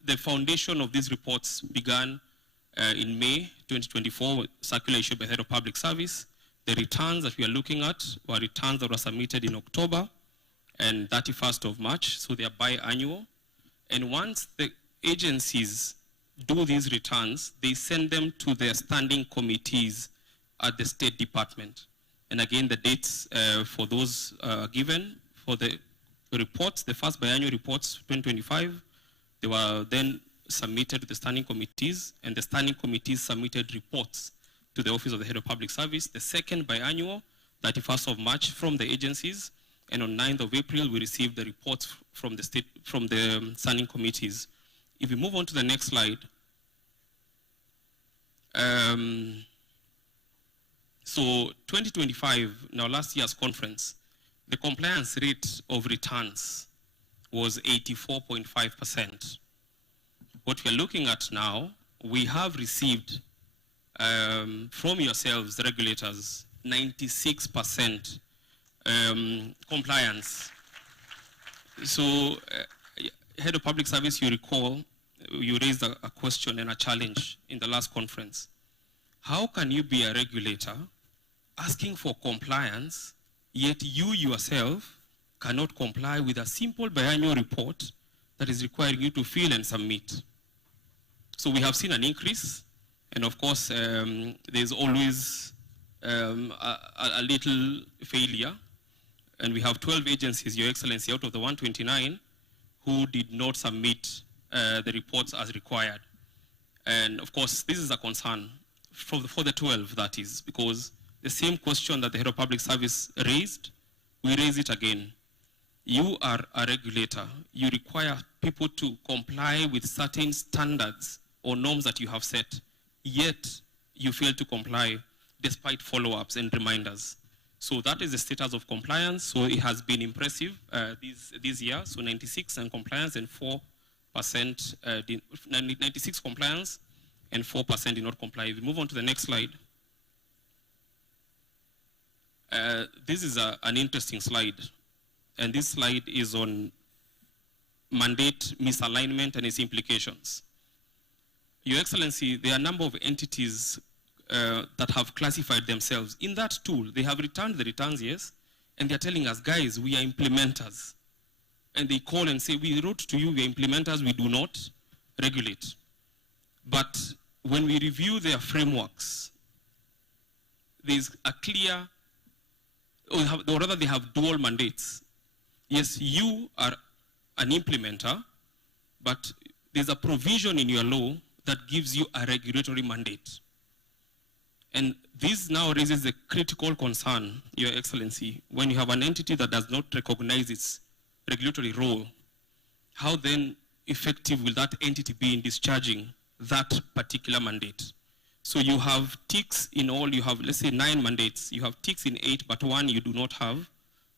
the foundation of these reports began in May 2024, circular issued by the Head of Public Service. The returns that we are looking at were returns that were submitted in October and 31st of March, so they are biannual. And once the agencies do these returns, they send them to their standing committees at the State Department. And again, the dates for those given for the reports, the first biannual reports, 2025, they were then submitted to the standing committees, and the standing committees submitted reports to the Office of the Head of Public Service. The second biannual, 31st of March, from the agencies, and on 9th of April, we received the reports from the standing committees. If we move on to the next slide, So 2025, now last year's conference, the compliance rate of returns was 84.5%. What we're looking at now, we have received from yourselves, the regulators, 96% compliance. So, Head of Public Service, you recall, you raised a question and a challenge in the last conference. How can you be a regulator asking for compliance, yet you yourself cannot comply with a simple biannual report that is requiring you to fill and submit? So we have seen an increase, and of course, there's always a little failure, and we have 12 agencies, Your Excellency, out of the 129 who did not submit the reports as required. And of course, this is a concern for the 12, that is, because the same question that the Head of Public Service raised, we raise it again. You are a regulator. You require people to comply with certain standards or norms that you have set, yet you fail to comply despite follow-ups and reminders. So that is the status of compliance. So it has been impressive this year. So 96 and compliance and 4%, 96 compliance and 4% did not comply. We move on to the next slide. This is an interesting slide. And this slide is on mandate misalignment and its implications. Your Excellency, there are a number of entities that have classified themselves. In that tool, they have returned the returns, yes, and they're telling us, guys, we are implementers. And they call and say, we wrote to you, we are implementers, we do not regulate. But when we review their frameworks, there's a clear, or rather they have dual mandates. Yes, you are an implementer, but there's a provision in your law that gives you a regulatory mandate. And this now raises a critical concern, Your Excellency, when you have an entity that does not recognize its regulatory role, how then effective will that entity be in discharging that particular mandate? So you have ticks in all, you have, let's say, 9 mandates. You have ticks in 8, but 1 you do not have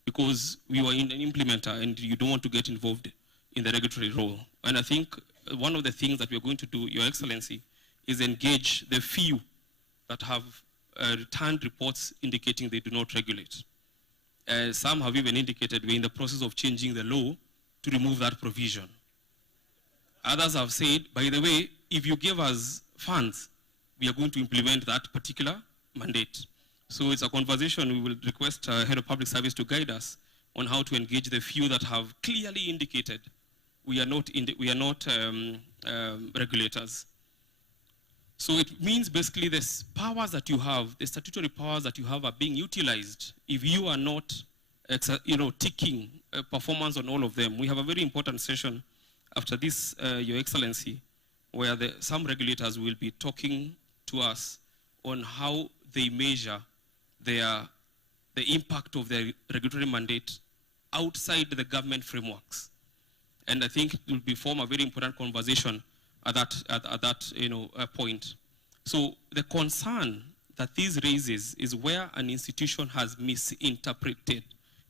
because you are an implementer and you don't want to get involved in the regulatory role. And I think one of the things that we're going to do, Your Excellency, is engage the few that have returned reports indicating they do not regulate. Some have even indicated we're in the process of changing the law to remove that provision. Others have said, by the way, if you give us funds, we are going to implement that particular mandate. So it's a conversation we will request Head of Public Service to guide us on how to engage the few that have clearly indicated we are not regulators. So it means basically the powers that you have, the statutory powers that you have are being utilized if you are not ticking performance on all of them. We have a very important session after this, Your Excellency, where some regulators will be talking to us on how they measure the impact of their regulatory mandate outside the government frameworks. And I think it will form a very important conversation at that point. So the concern that this raises is where an institution has misinterpreted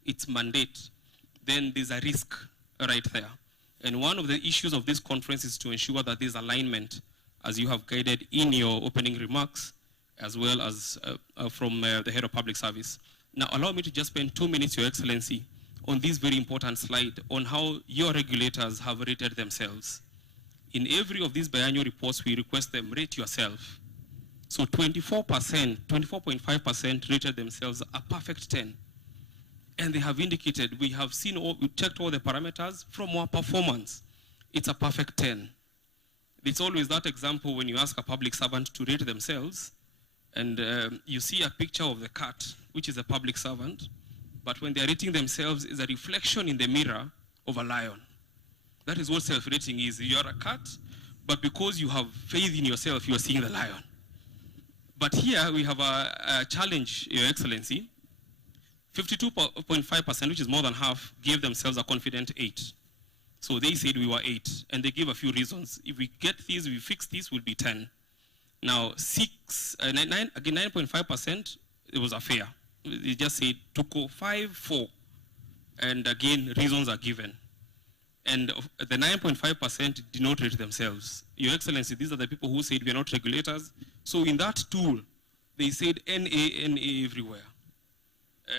its mandate, then there's a risk right there. And one of the issues of this conference is to ensure that there's alignment, as you have guided in your opening remarks, as well as from the Head of Public Service. Now, allow me to just spend 2 minutes, Your Excellency, on this very important slide on how your regulators have rated themselves. In every of these biannual reports, we request them rate yourself. So 24%, 24.5% rated themselves a perfect 10. And they have indicated, we have seen, we checked all the parameters from our performance. It's a perfect 10. It's always that example when you ask a public servant to rate themselves, and you see a picture of the cat, which is a public servant, but when they're rating themselves, is a reflection in the mirror of a lion. That is what self-rating is. You're a cat, but because you have faith in yourself, you are seeing the lion. But here we have a challenge, Your Excellency. 52.5%, which is more than half, gave themselves a confident 8. So they said we were 8, and they gave a few reasons. If we get these, we fix this, we'll be 10. Now, 9.5%, it was a fair. They just said Tuko 5-4, and again, reasons are given. And the 9.5% did not rate themselves. Your Excellency, these are the people who said we are not regulators. So in that tool, they said NA everywhere.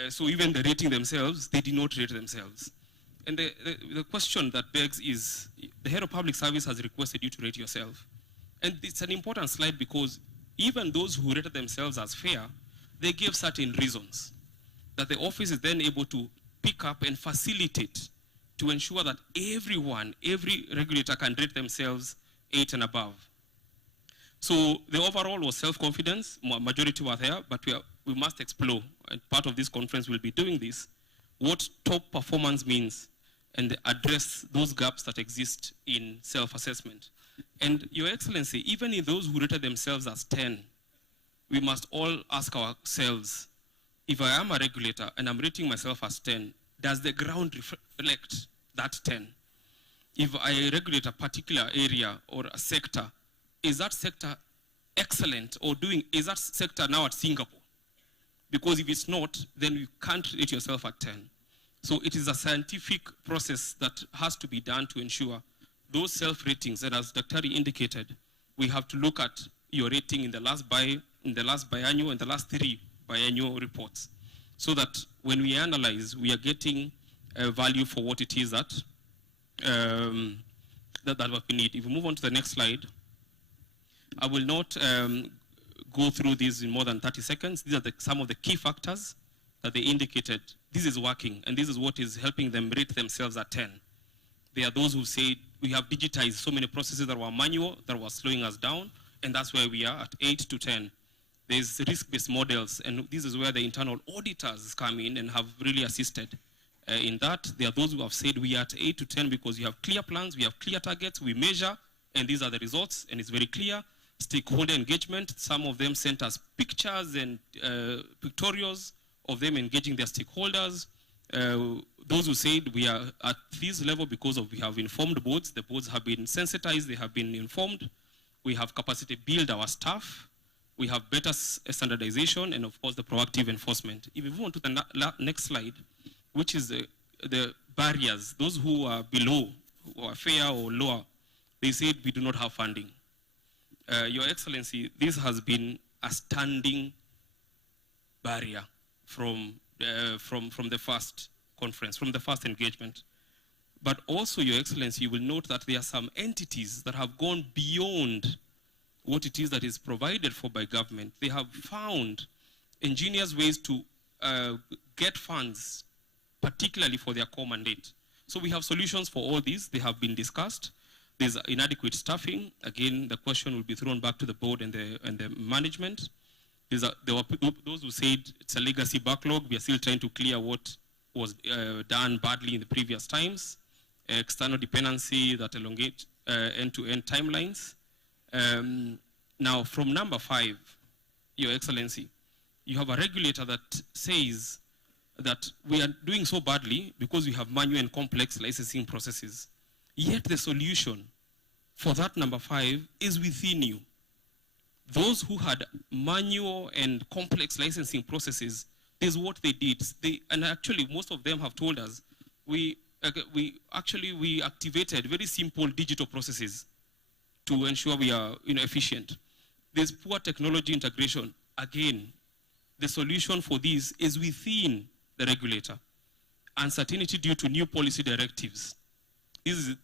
So even the rating themselves, they did not rate themselves. And the question that begs is, the head of public service has requested you to rate yourself. And it's an important slide because even those who rated themselves as fair, they gave certain reasons that the office is then able to pick up and facilitate to ensure that every regulator can rate themselves 8 and above. So the overall was self-confidence, majority were there, but we must explore, and part of this conference will be doing this, what top performance means and address those gaps that exist in self-assessment. And Your Excellency, even in those who rated themselves as 10, we must all ask ourselves, if I am a regulator and I'm rating myself as 10, does the ground reflect that 10? If I regulate a particular area or a sector, is that sector excellent or is that sector now at Singapore? Because if it's not, then you can't rate yourself at 10. So it is a scientific process that has to be done to ensure those self-ratings, and as Dr. indicated, we have to look at your rating in the last biannual and the last 3 biannual reports, so that when we analyze, we are getting value for what it is that what we need. If we move on to the next slide, I will not go through these in more than 30 seconds. These are some of the key factors that they indicated. This is working, and this is what is helping them rate themselves at 10. There are those who say we have digitized so many processes that were manual, that were slowing us down, and that's where we are at 8 to 10. There's risk-based models, and this is where the internal auditors come in and have really assisted in that. There are those who have said we are at 8 to 10 because we have clear plans, we have clear targets, we measure, and these are the results, and it's very clear. Stakeholder engagement, some of them sent us pictures and pictorials of them engaging their stakeholders. Those who said we are at this level because we have informed boards. The boards have been sensitized, they have been informed. We have capacity build our staff. We have better standardization, and of course the proactive enforcement. If we move on to the next slide, which is the barriers, those who are below, who are fair or lower, they said we do not have funding. Your Excellency, this has been a standing barrier from the first conference, from the first engagement. But also, Your Excellency, you will note that there are some entities that have gone beyond what it is that is provided for by government. They have found ingenious ways to get funds, particularly for their core mandate. So we have solutions for all these. They have been discussed. There's inadequate staffing. Again, the question will be thrown back to the board and the management. There were those who said it's a legacy backlog. We are still trying to clear what was done badly in the previous times. External dependency that elongate end-to-end timelines. Now, from number 5, Your Excellency, you have a regulator that says that we are doing so badly because we have manual and complex licensing processes. Yet the solution for that number 5 is within you. Those who had manual and complex licensing processes, this is what they did. And actually, most of them have told us, we activated very simple digital processes to ensure we are efficient. There's poor technology integration. Again, the solution for this is within the regulator. Uncertainty due to new policy directives. It's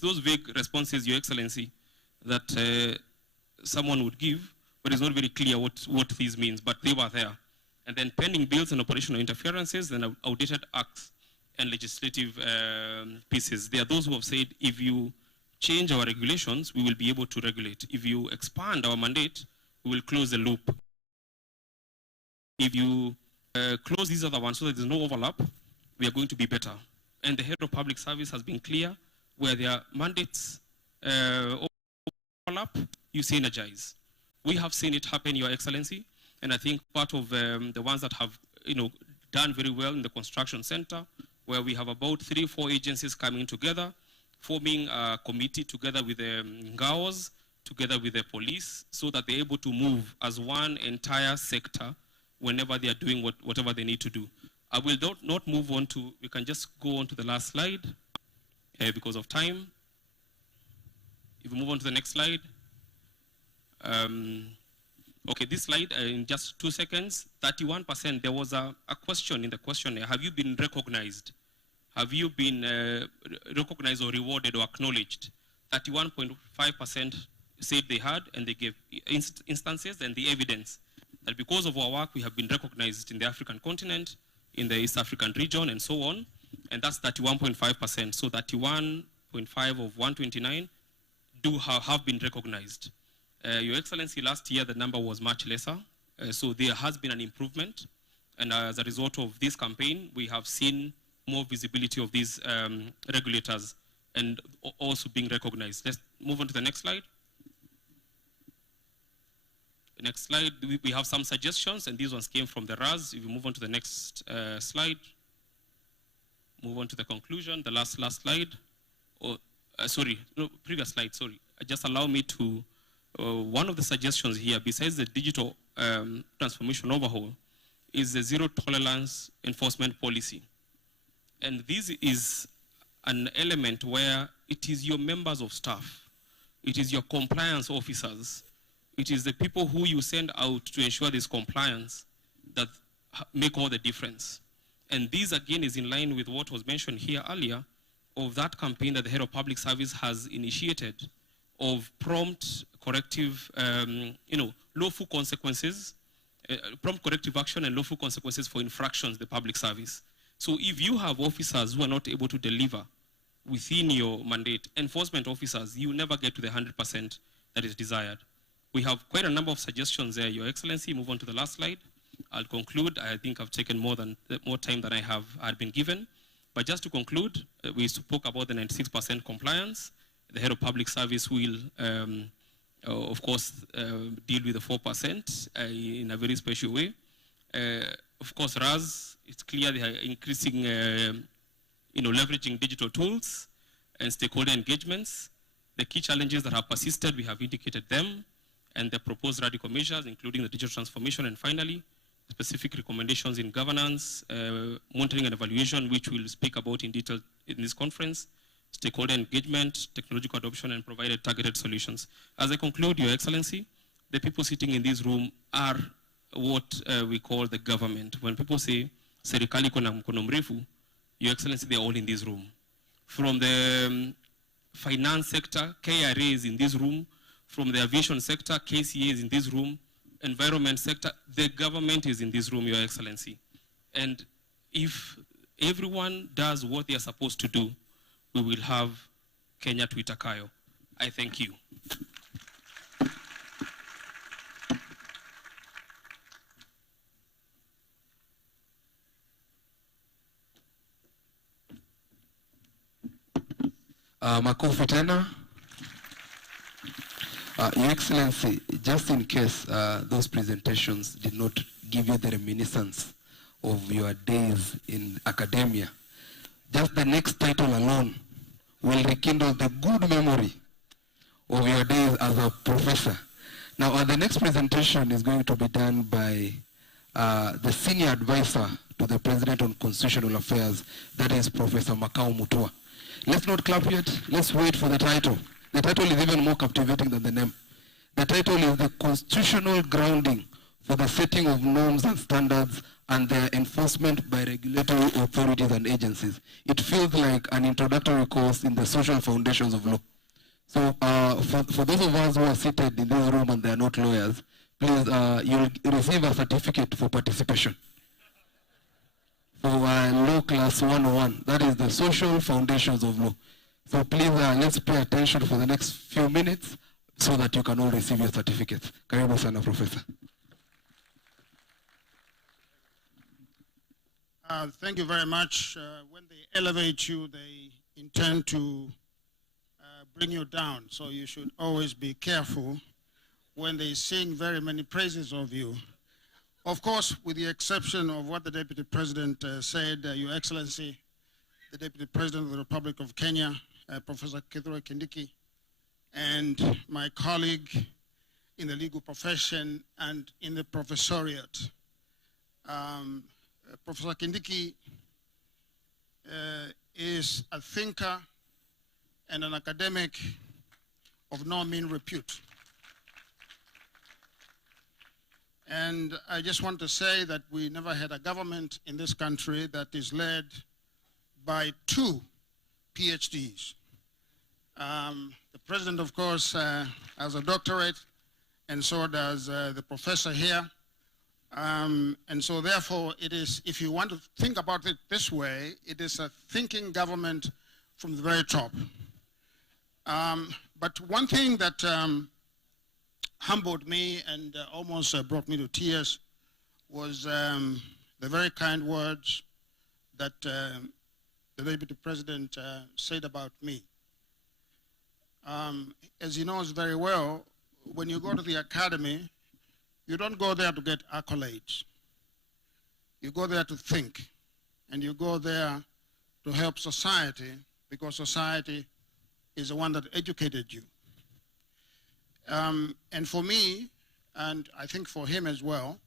those vague responses, Your Excellency, that someone would give, but it's not very clear what this means, but they were there. And then pending bills and operational interferences, and outdated acts and legislative pieces. There are those who have said, if you change our regulations, we will be able to regulate. If you expand our mandate, we will close the loop. If you close these other ones so that there's no overlap, we are going to be better. And the head of public service has been clear, where their mandates overlap, you synergize. We have seen it happen, Your Excellency, and I think part of the ones that have done very well in the construction center, where we have about 3 or 4 agencies coming together, forming a committee together with the Ngaos, together with the police, so that they're able to move as one entire sector whenever they are doing whatever they need to do. I will not move on to, we can just go on to the last slide because of time. If we move on to the next slide. Okay, this slide, in just 2 seconds, 31%, there was a question in the questionnaire. Have you been recognized? Have you been recognized or rewarded or acknowledged? 31.5% said they had, and they gave instances and the evidence that because of our work, we have been recognized in the African continent, in the East African region, and so on. And that's 31.5%. So 31.5 of 129 do have been recognized. Your Excellency, last year the number was much lesser. So there has been an improvement. And as a result of this campaign, we have seen more visibility of these regulators and also being recognized. Let's move on to the next slide. The next slide, we have some suggestions, and these ones came from the RAS. If you move on to the next slide, move on to the conclusion, the last slide. Oh, sorry, no, previous slide, sorry. Just allow me to, one of the suggestions here, besides the digital transformation overhaul, is the zero tolerance enforcement policy. And this is an element where it is your members of staff, it is your compliance officers, it is the people who you send out to ensure this compliance that make all the difference. And this again is in line with what was mentioned here earlier of that campaign that the head of public service has initiated of prompt corrective, lawful consequences, prompt corrective action and lawful consequences for infractions the public service. So if you have officers who are not able to deliver within your mandate, enforcement officers, you never get to the 100% that is desired. We have quite a number of suggestions there, Your Excellency. Move on to the last slide. I'll conclude. I think I've taken more time than I had been given. But just to conclude, we spoke about the 96% compliance. The head of public service will, of course, deal with the 4% in a very special way. Of course, RAS, it's clear they are increasing, leveraging digital tools and stakeholder engagements. The key challenges that have persisted, we have indicated them, and the proposed radical measures, including the digital transformation, and finally, specific recommendations in governance, monitoring and evaluation, which we'll speak about in detail in this conference, stakeholder engagement, technological adoption, and provided targeted solutions. As I conclude, Your Excellency, the people sitting in this room are what we call the government. When people say, serikali kona mkono mrefu, Your Excellency, they're all in this room. From the finance sector, KRA is in this room. From the aviation sector, KCA is in this room. Environment sector, the government is in this room, Your Excellency. And if everyone does what they are supposed to do, we will have Kenya tuitakayo. I thank you. Makofi tena. Your Excellency, just in case those presentations did not give you the reminiscence of your days in academia, just the next title alone will rekindle the good memory of your days as a professor. Now, the next presentation is going to be done by the senior advisor to the President on Constitutional Affairs, that is Professor Makau Mutua. Let's not clap yet, let's wait for the title. The title is even more captivating than the name. The title is the constitutional grounding for the setting of norms and standards and their enforcement by regulatory authorities and agencies. It feels like an introductory course in the social foundations of law. So for those of us who are seated in this room and they are not lawyers, please, you'll receive a certificate for participation. For Law Class 101, that is the social foundations of law. So please, let's pay attention for the next few minutes so that you can all receive your certificates. Karibu sana, Professor. Thank you very much. When they elevate you, they intend to bring you down. So you should always be careful when they sing very many praises of you. Of course, with the exception of what the Deputy President said, Your Excellency, the Deputy President of the Republic of Kenya, Professor Kitui Kindiki, and my colleague in the legal profession and in the professoriate, Professor Kindiki is a thinker and an academic of no mean repute. And I just want to say that we never had a government in this country that is led by two PhDs. The president, of course, has a doctorate, and so does the professor here. And so therefore it is, if you want to think about it this way, it is a thinking government from the very top. But one thing that humbled me and almost brought me to tears was the very kind words that the Deputy President said about me. As he knows very well, when you go to the academy, you don't go there to get accolades. You go there to think, and you go there to help society, because society is the one that educated you. And for me, and I think for him as well,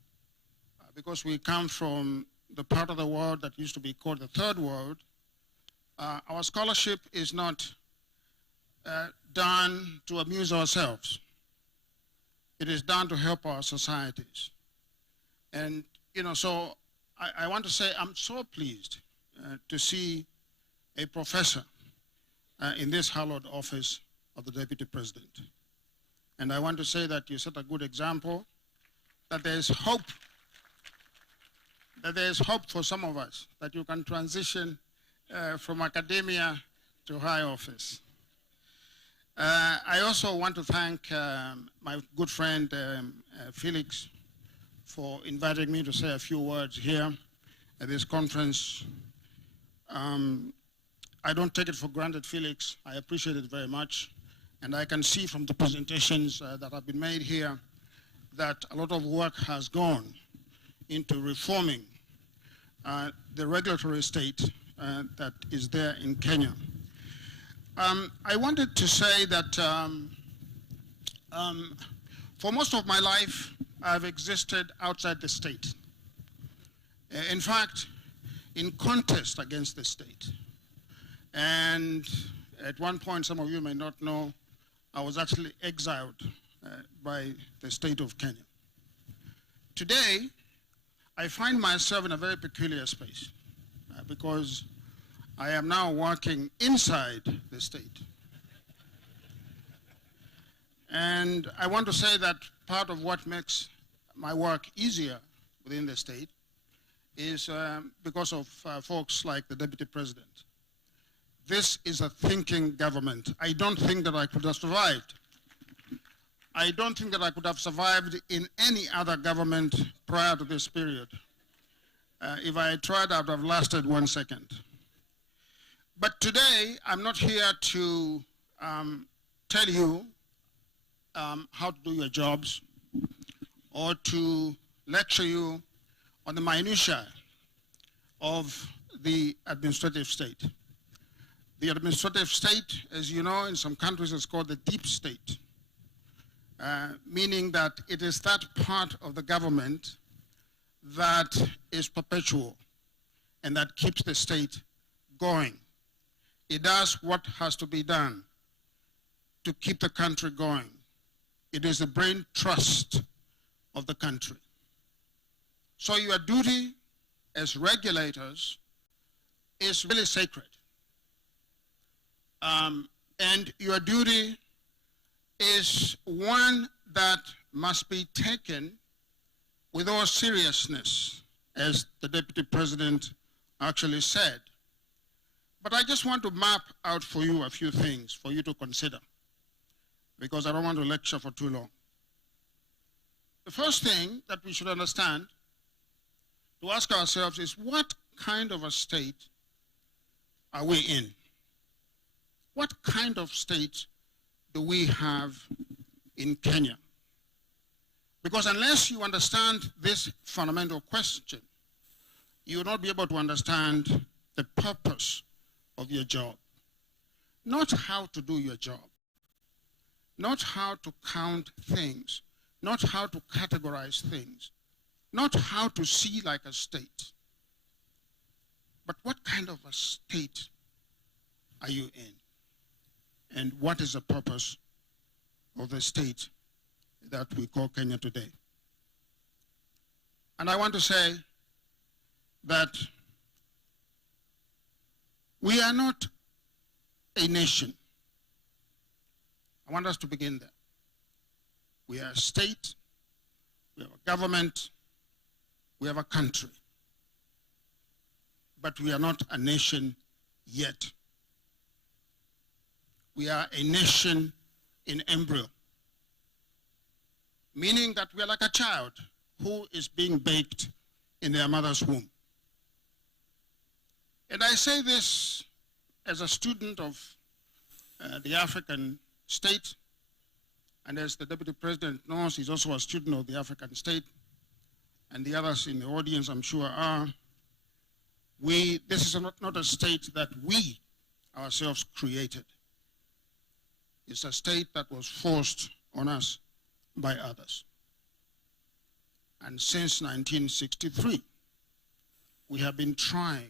because we come from the part of the world that used to be called the third world, our scholarship is not done to amuse ourselves. It is done to help our societies. And, so I want to say I'm so pleased to see a professor in this hallowed office of the Deputy President. And I want to say that you set a good example, that there is hope, for some of us, that you can transition from academia to high office. I also want to thank my good friend Felix for inviting me to say a few words here at this conference. I don't take it for granted, Felix. I appreciate it very much. And I can see from the presentations that have been made here that a lot of work has gone into reforming the regulatory state that is there in Kenya. I wanted to say that for most of my life, I've existed outside the state. In fact, in contest against the state. And at one point, some of you may not know, I was actually exiled by the state of Kenya. Today, I find myself in a very peculiar space because I am now working inside the state. And I want to say that part of what makes my work easier within the state is because of folks like the Deputy President. This is a thinking government. I don't think that I could have survived. I don't think that I could have survived in any other government prior to this period. If I had tried, I would have lasted 1 second. But today, I'm not here to tell you how to do your jobs or to lecture you on the minutiae of the administrative state. The administrative state, as you know, in some countries is called the deep state, meaning that it is that part of the government that is perpetual and that keeps the state going. It does what has to be done to keep the country going. It is the brain trust of the country. So your duty as regulators is really sacred. And your duty is one that must be taken with all seriousness, as the Deputy President actually said. But I just want to map out for you a few things for you to consider, because I don't want to lecture for too long. The first thing that we should understand, to ask ourselves, is what kind of a state are we in? What kind of state do we have in Kenya? Because unless you understand this fundamental question, you will not be able to understand the purpose of your job. Not how to do your job, not how to count things, not how to categorize things, not how to see like a state, but what kind of a state are you in? And what is the purpose of the state that we call Kenya today? And I want to say that we are not a nation. I want us to begin there. We are a state, we have a government, we have a country. But we are not a nation yet. We are a nation in embryo, meaning that we are like a child who is being baked in their mother's womb. And I say this as a student of the African state, and as the Deputy President knows, he's also a student of the African state, and the others in the audience I'm sure are. This is not a state that we ourselves created. It's a state that was forced on us by others. And since 1963, we have been trying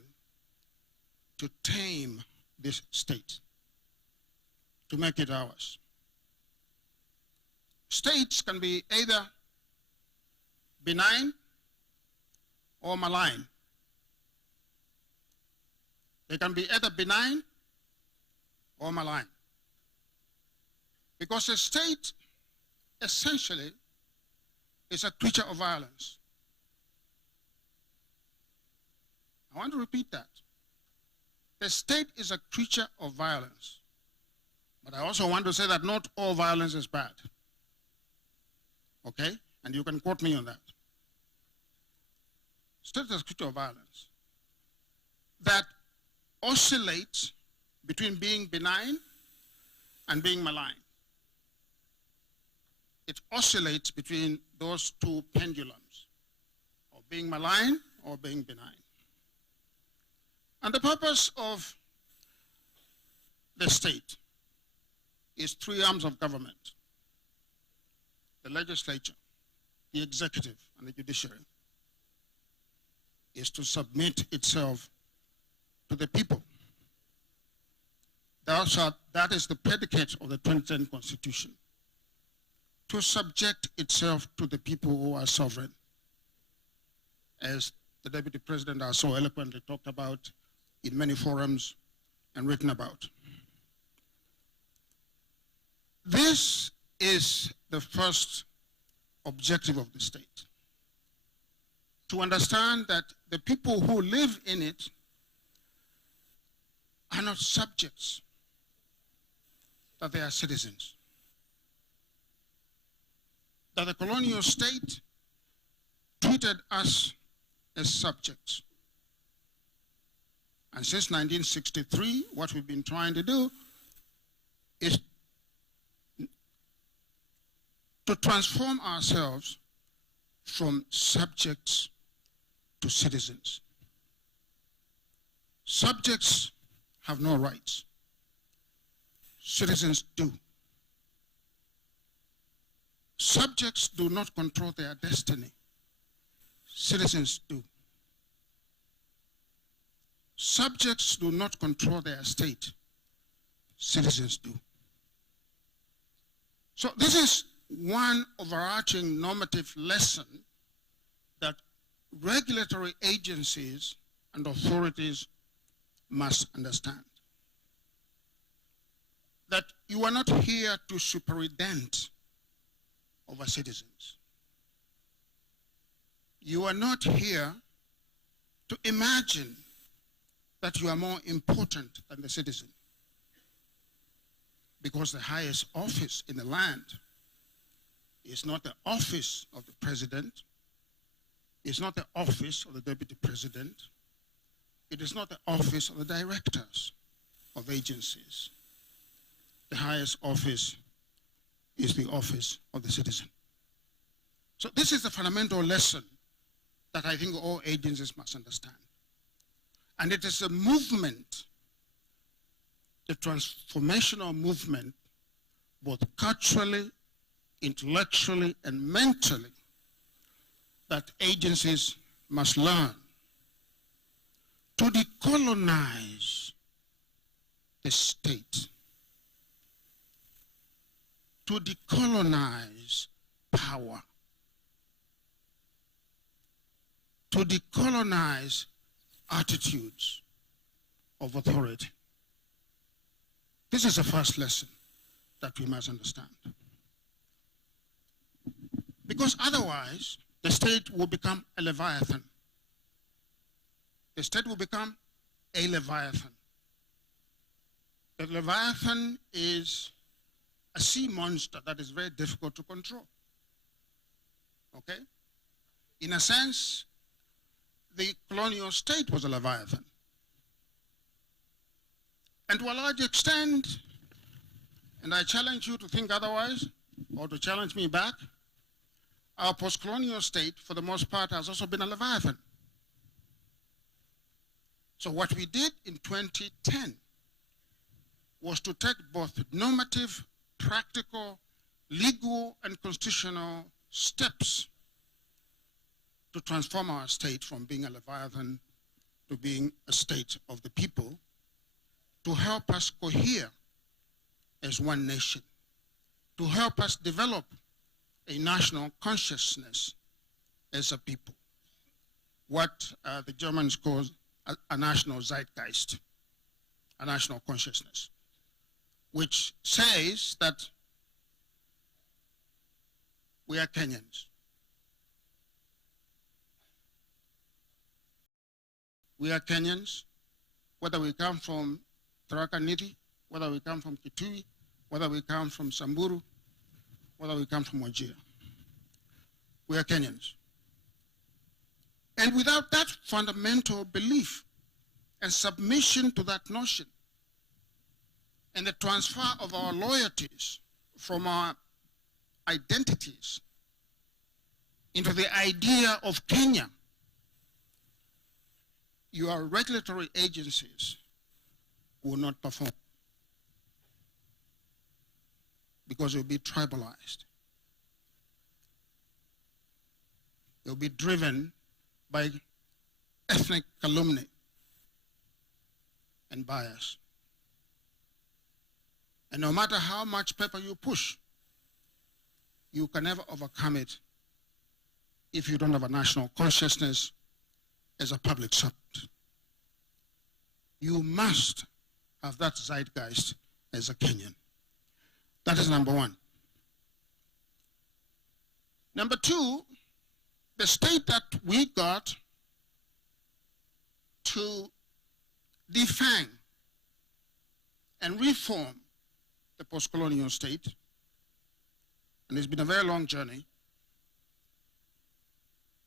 to tame this state, to make it ours. States can be either benign or malign. They can be either benign or malign. Because a state essentially is a creature of violence. I want to repeat that. The state is a creature of violence. But I also want to say that not all violence is bad. Okay? And you can quote me on that. State is a creature of violence that oscillates between being benign and being malign. It oscillates between those two pendulums, of being malign or being benign. And the purpose of the state is three arms of government: the legislature, the executive, and the judiciary. Is to submit itself to the people. That is the predicate of the 2010 Constitution. To subject itself to the people who are sovereign, as the Deputy President has so eloquently talked about in many forums and written about. This is the first objective of the state: to understand that the people who live in it are not subjects, that they are citizens. That the colonial state treated us as subjects. And since 1963, what we've been trying to do is to transform ourselves from subjects to citizens. Subjects have no rights. Citizens do. Subjects do not control their destiny. Citizens do. Subjects do not control their state. Citizens do. So this is one overarching normative lesson that regulatory agencies and authorities must understand. That you are not here to superintend over citizens. You are not here to imagine that you are more important than the citizen, because the highest office in the land is not the office of the president, it's not the office of the deputy president, it is not the office of the directors of agencies. The highest office is the office of the citizen. So this is the fundamental lesson that I think all agencies must understand. And it is a movement, the transformational movement, both culturally, intellectually, and mentally, that agencies must learn to decolonize the state, to decolonize power, to decolonize attitudes of authority. This is the first lesson that we must understand. Because otherwise, the state will become a leviathan. The state will become a leviathan. The leviathan is a sea monster that is very difficult to control. Okay? In a sense, the colonial state was a leviathan. And to a large extent, and I challenge you to think otherwise, or to challenge me back, our post-colonial state, for the most part, has also been a leviathan. So what we did in 2010 was to take both normative, practical, legal, and constitutional steps to transform our state from being a leviathan to being a state of the people, to help us cohere as one nation, to help us develop a national consciousness as a people, what the Germans call a national zeitgeist, a national consciousness, which says that we are Kenyans. We are Kenyans, whether we come from Tharaka Nithi, whether we come from Kitui, whether we come from Samburu, whether we come from Wajir. We are Kenyans. And without that fundamental belief and submission to that notion, and the transfer of our loyalties from our identities into the idea of Kenya, your regulatory agencies will not perform because you'll be tribalized. You'll be driven by ethnic calumny and bias. And no matter how much paper you push, you can never overcome it if you don't have a national consciousness as a public servant. You must have that zeitgeist as a Kenyan. That is number one. Number two, the state that we got to defang and reform the post-colonial state, and it's been a very long journey,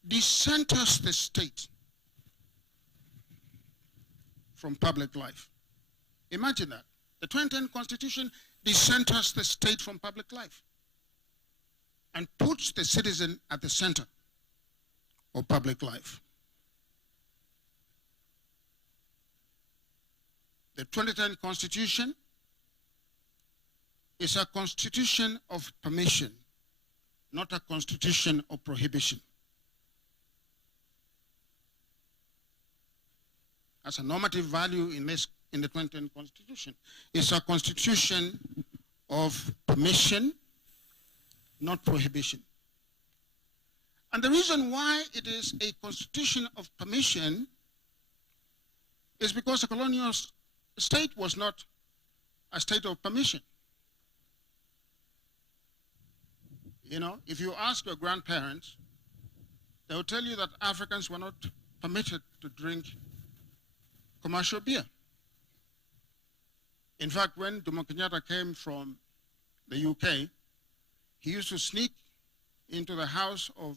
decenters the state from public life. Imagine that. The 2010 Constitution decenters the state from public life and puts the citizen at the center of public life. The 2010 Constitution is a constitution of permission, not a constitution of prohibition. As a normative value in the 2010 Constitution, it's a constitution of permission, not prohibition. And the reason why it is a constitution of permission is because the colonial state was not a state of permission. You know, if you ask your grandparents, they will tell you that Africans were not permitted to drink commercial beer. In fact, when Jomo Kenyatta came from the UK, he used to sneak into the house of,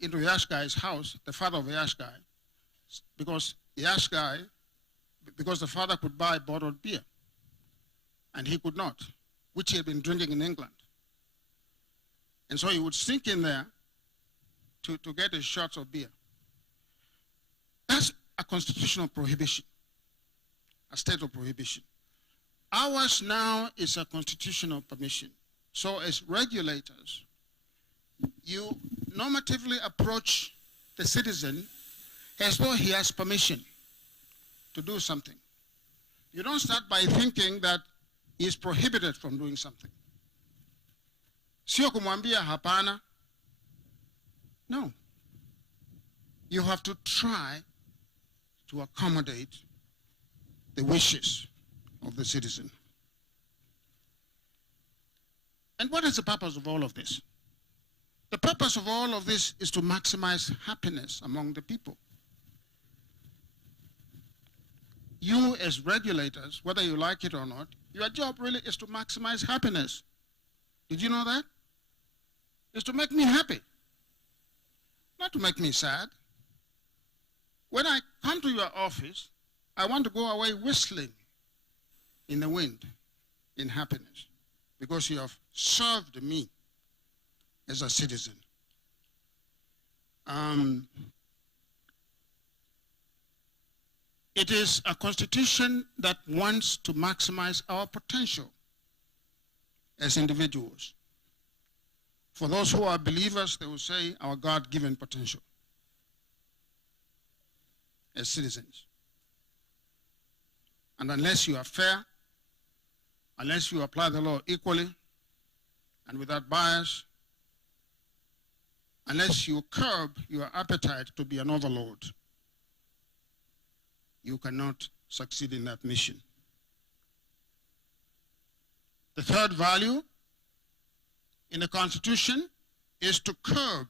into Yashgai's house, the father of Yashgai, because Yashgai, because the father could buy bottled beer, and he could not, which he had been drinking in England. And so he would sneak in there to get his shots of beer. That's a constitutional prohibition, a state of prohibition. Ours now is a constitutional permission. So as regulators, you normatively approach the citizen as though he has permission to do something. You don't start by thinking that he is prohibited from doing something. Sio kumwambia hapana. No. You have to try to accommodate the wishes of the citizen. And what is the purpose of all of this? The purpose of all of this is to maximize happiness among the people. You as regulators, whether you like it or not, your job really is to maximize happiness. Did you know that? It's to make me happy, not to make me sad. When I come to your office, I want to go away whistling in the wind in happiness because you have served me as a citizen. It is a constitution that wants to maximize our potential as individuals. For those who are believers, they will say our God-given potential as citizens. And unless you are fair, unless you apply the law equally and without bias, unless you curb your appetite to be an overlord, you cannot succeed in that mission. The third value in the Constitution is to curb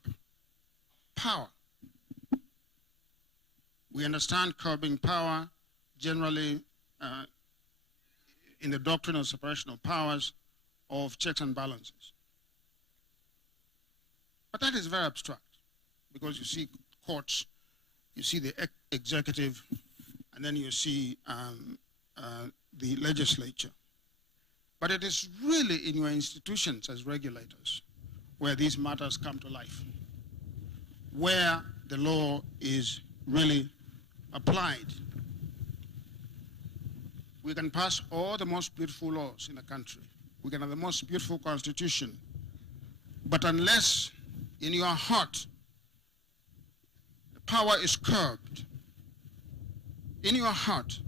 power. We understand curbing power generally in the doctrine of separation of powers, of checks and balances. But that is very abstract because you see courts, you see the executive, and then you see the legislature. But it is really in your institutions as regulators where these matters come to life, where the law is really applied. We can pass all the most beautiful laws in the country. We can have the most beautiful constitution. But unless in your heart the power is curbed, in your heart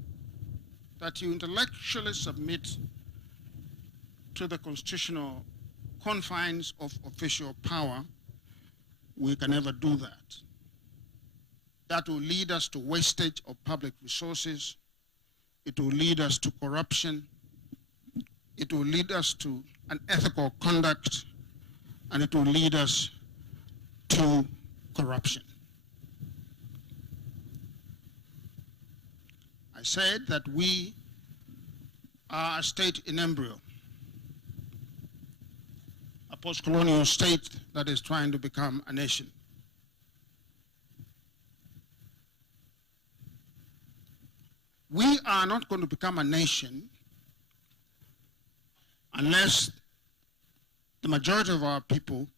that you intellectually submit to the constitutional confines of official power, we can never do that. That will lead us to wastage of public resources. It will lead us to corruption. It will lead us to unethical conduct, and it will lead us to corruption. I said that we are a state in embryo, a post-colonial state that is trying to become a nation. We are not going to become a nation unless the majority of our people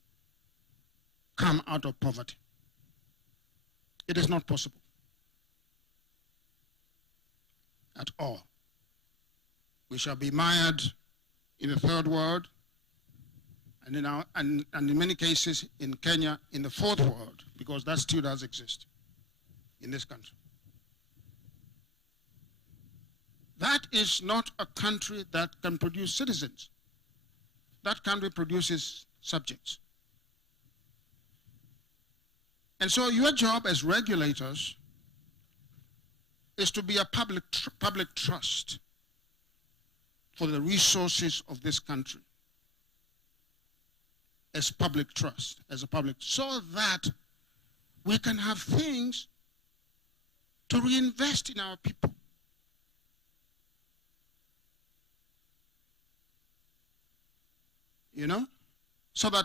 come out of poverty. It is not possible at all. We shall be mired in the third world, and in many cases in Kenya, in the fourth world, because that still does exist in this country. That is not a country that can produce citizens. That country produces subjects. And so your job as regulators is to be a public trust for the resources of this country, as public trust, as a public, so that we can have things to reinvest in our people. You know, so that,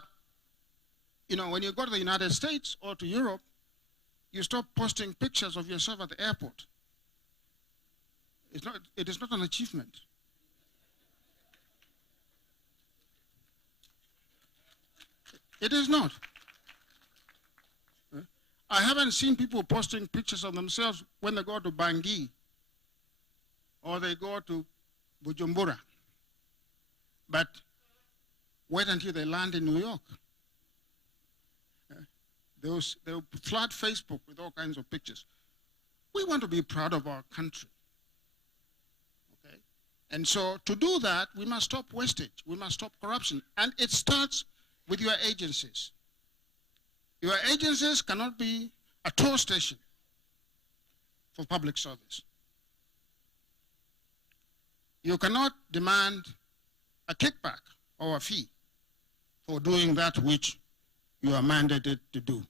you know, when you go to the United States or to Europe, you stop posting pictures of yourself at the airport. It is not an achievement. It is not. I haven't seen people posting pictures of themselves when they go to Bangui or they go to Bujumbura. But wait until they land in New York. They'll flood Facebook with all kinds of pictures. We want to be proud of our country. Okay? And so to do that, we must stop wastage. We must stop corruption. And it starts with your agencies. Your agencies cannot be a toll station for public service. You cannot demand a kickback or a fee for doing that which you are mandated to do.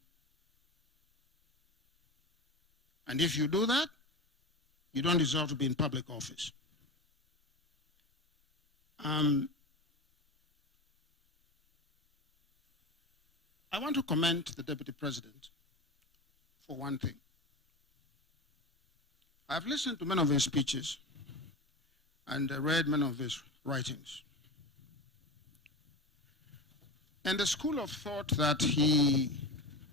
And if you do that, you don't deserve to be in public office. I want to commend the Deputy President for one thing. I've listened to many of his speeches and read many of his writings. And the school of thought that he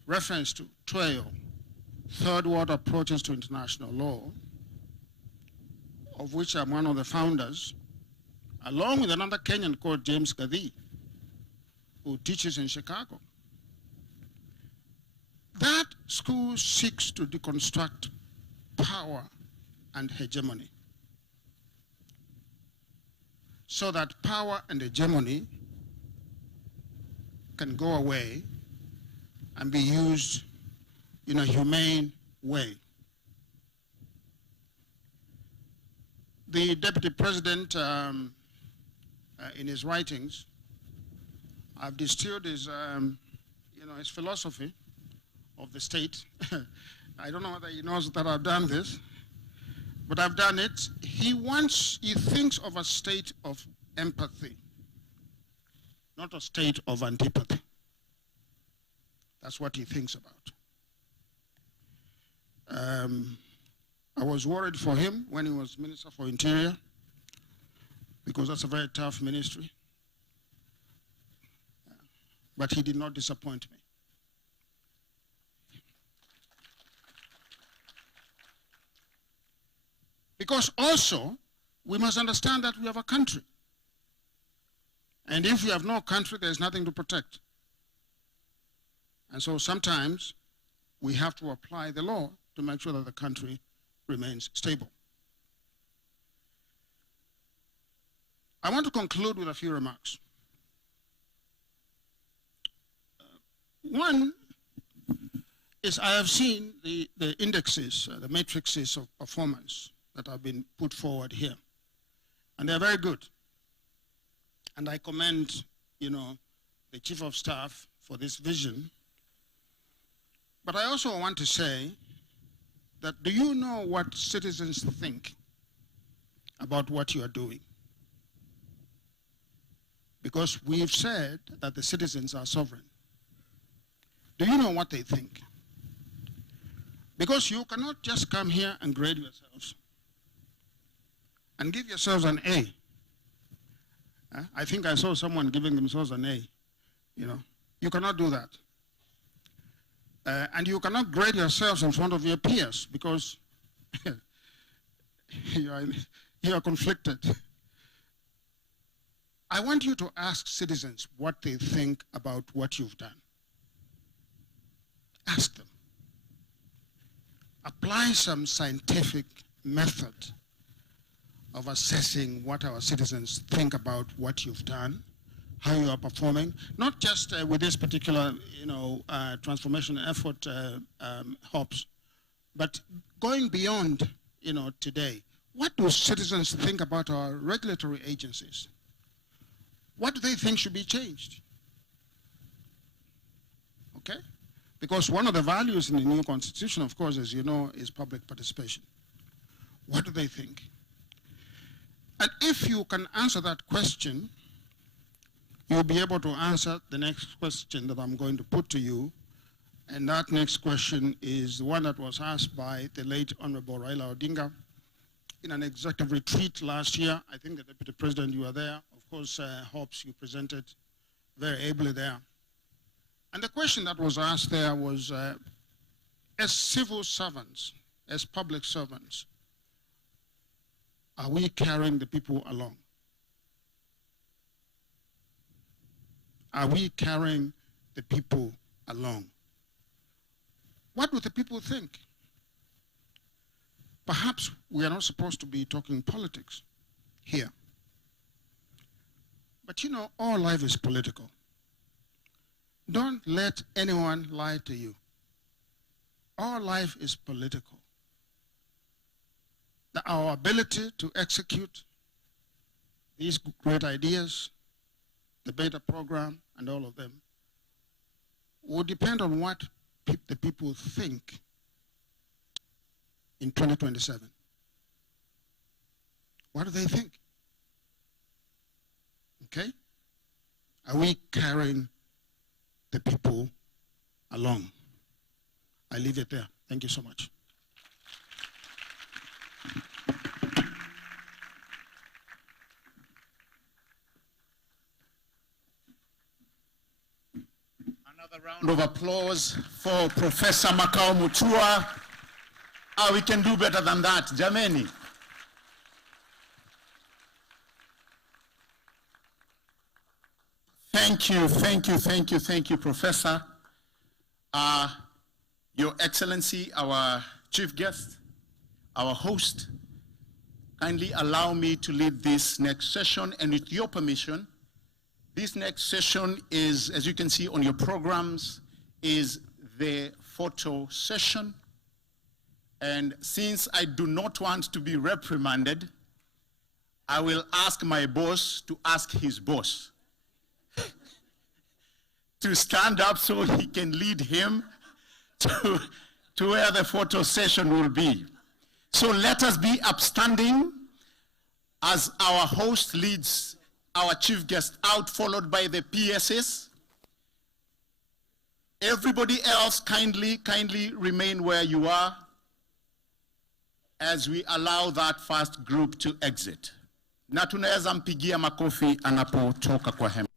referenced to, TWAIO, Third World Approaches to International Law, of which I'm one of the founders, along with another Kenyan called James Gadhi, who teaches in Chicago. That school seeks to deconstruct power and hegemony, so that power and hegemony can go away and be used in a humane way. The Deputy President, in his writings, I've distilled his, his philosophy of the state. I don't know whether he knows that I've done this, but I've done it. He thinks of a state of empathy, not a state of antipathy. That's what he thinks about. I was worried for him when he was Minister for Interior, because that's a very tough ministry. But he did not disappoint me. Because also, we must understand that we have a country. And if we have no country, there's nothing to protect. And so sometimes we have to apply the law to make sure that the country remains stable. I want to conclude with a few remarks. One is I have seen the indexes, the matrices of performance that have been put forward here. And they're very good. And I commend, the Chief of Staff for this vision. But I also want to say that, do you know what citizens think about what you are doing? Because we've said that the citizens are sovereign. Do you know what they think? Because you cannot just come here and grade yourselves and give yourselves an A. I think I saw someone giving themselves an A. You cannot do that. And you cannot grade yourselves in front of your peers because you are conflicted. I want you to ask citizens what they think about what you've done. Ask them. Apply some scientific method of assessing what our citizens think about what you've done, how you are performing, not just with this particular, transformation effort, HOPS, but going beyond, today. What do citizens think about our regulatory agencies? What do they think should be changed? Okay? Because one of the values in the new constitution, of course, as you know, is public participation. What do they think? And if you can answer that question, you'll be able to answer the next question that I'm going to put to you. And that next question is the one that was asked by the late Honorable Raila Odinga in an executive retreat last year. I think the Deputy President, you were there. Of course, Hobbs, you presented very ably there. And the question that was asked there was, as civil servants, as public servants, are we carrying the people along? Are we carrying the people along? What do the people think? Perhaps we are not supposed to be talking politics here. But you know, all life is political. Don't let anyone lie to you. All life is political. Our ability to execute these great ideas, the beta program, and all of them, will depend on what the people think in 2027. What do they think? Okay? Are we carrying the people along? I leave it there. Thank you so much. Another round of applause for Professor Makao Mutua. We can do better than that, Jameni. Thank you, Professor. Your Excellency, our chief guest, our host, kindly allow me to lead this next session, and with your permission, this next session is, as you can see on your programs, is the photo session. And since I do not want to be reprimanded, I will ask my boss to ask his boss to stand up so he can lead him to where the photo session will be. So let us be upstanding as our host leads our chief guest out, followed by the PSS. Everybody else, kindly remain where you are as we allow that first group to exit. Na tunaweza mpigia makofi anapotoka kwa hema.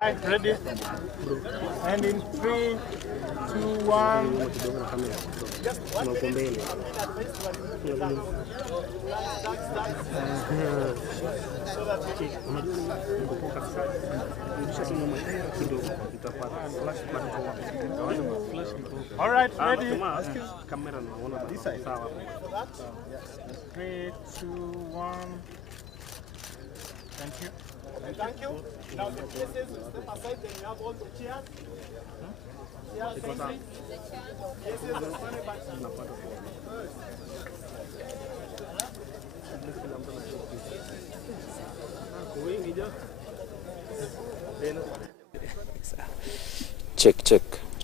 Ready? And in 3, 2, 1. All right, ready? 3, 2, 1. Thank you. Thank you. Now the PSS will step aside, then you have all the chairs. Chairs facing. PSS is funny, but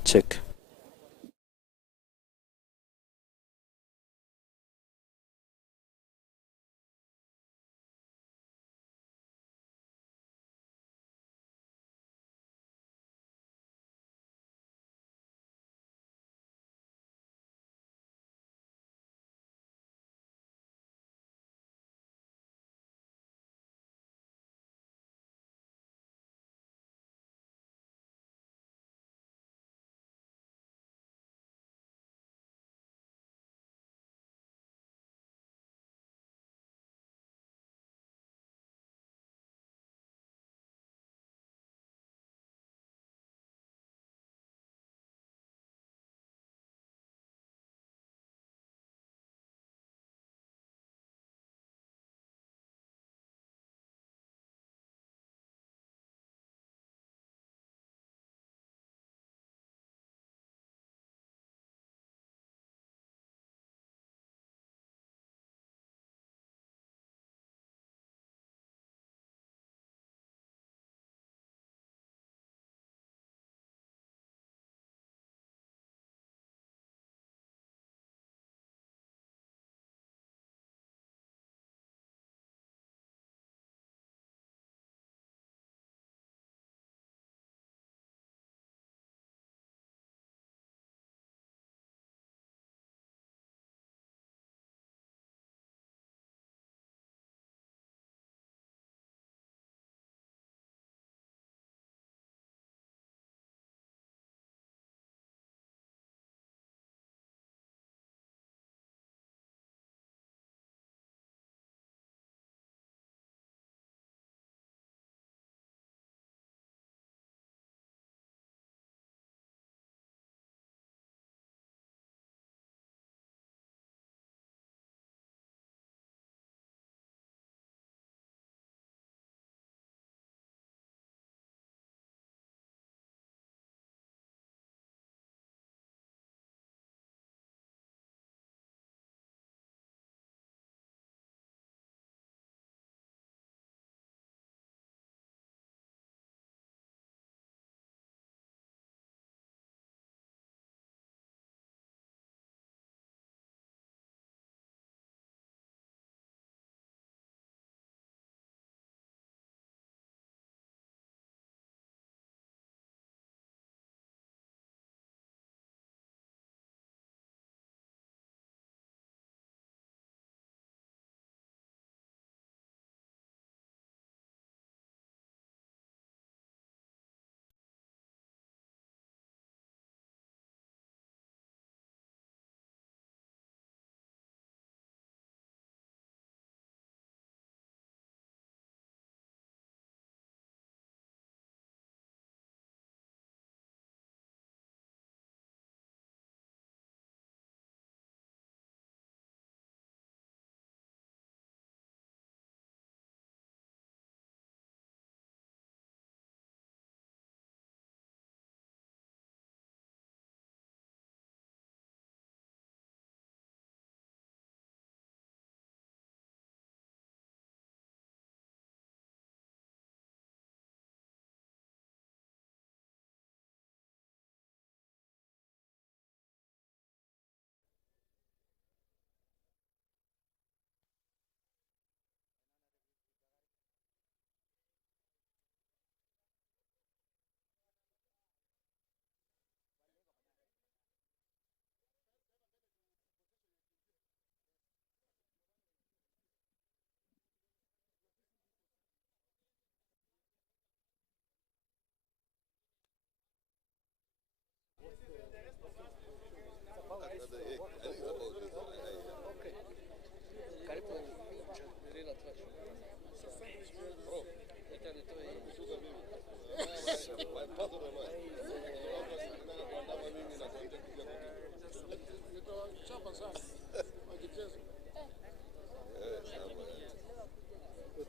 check.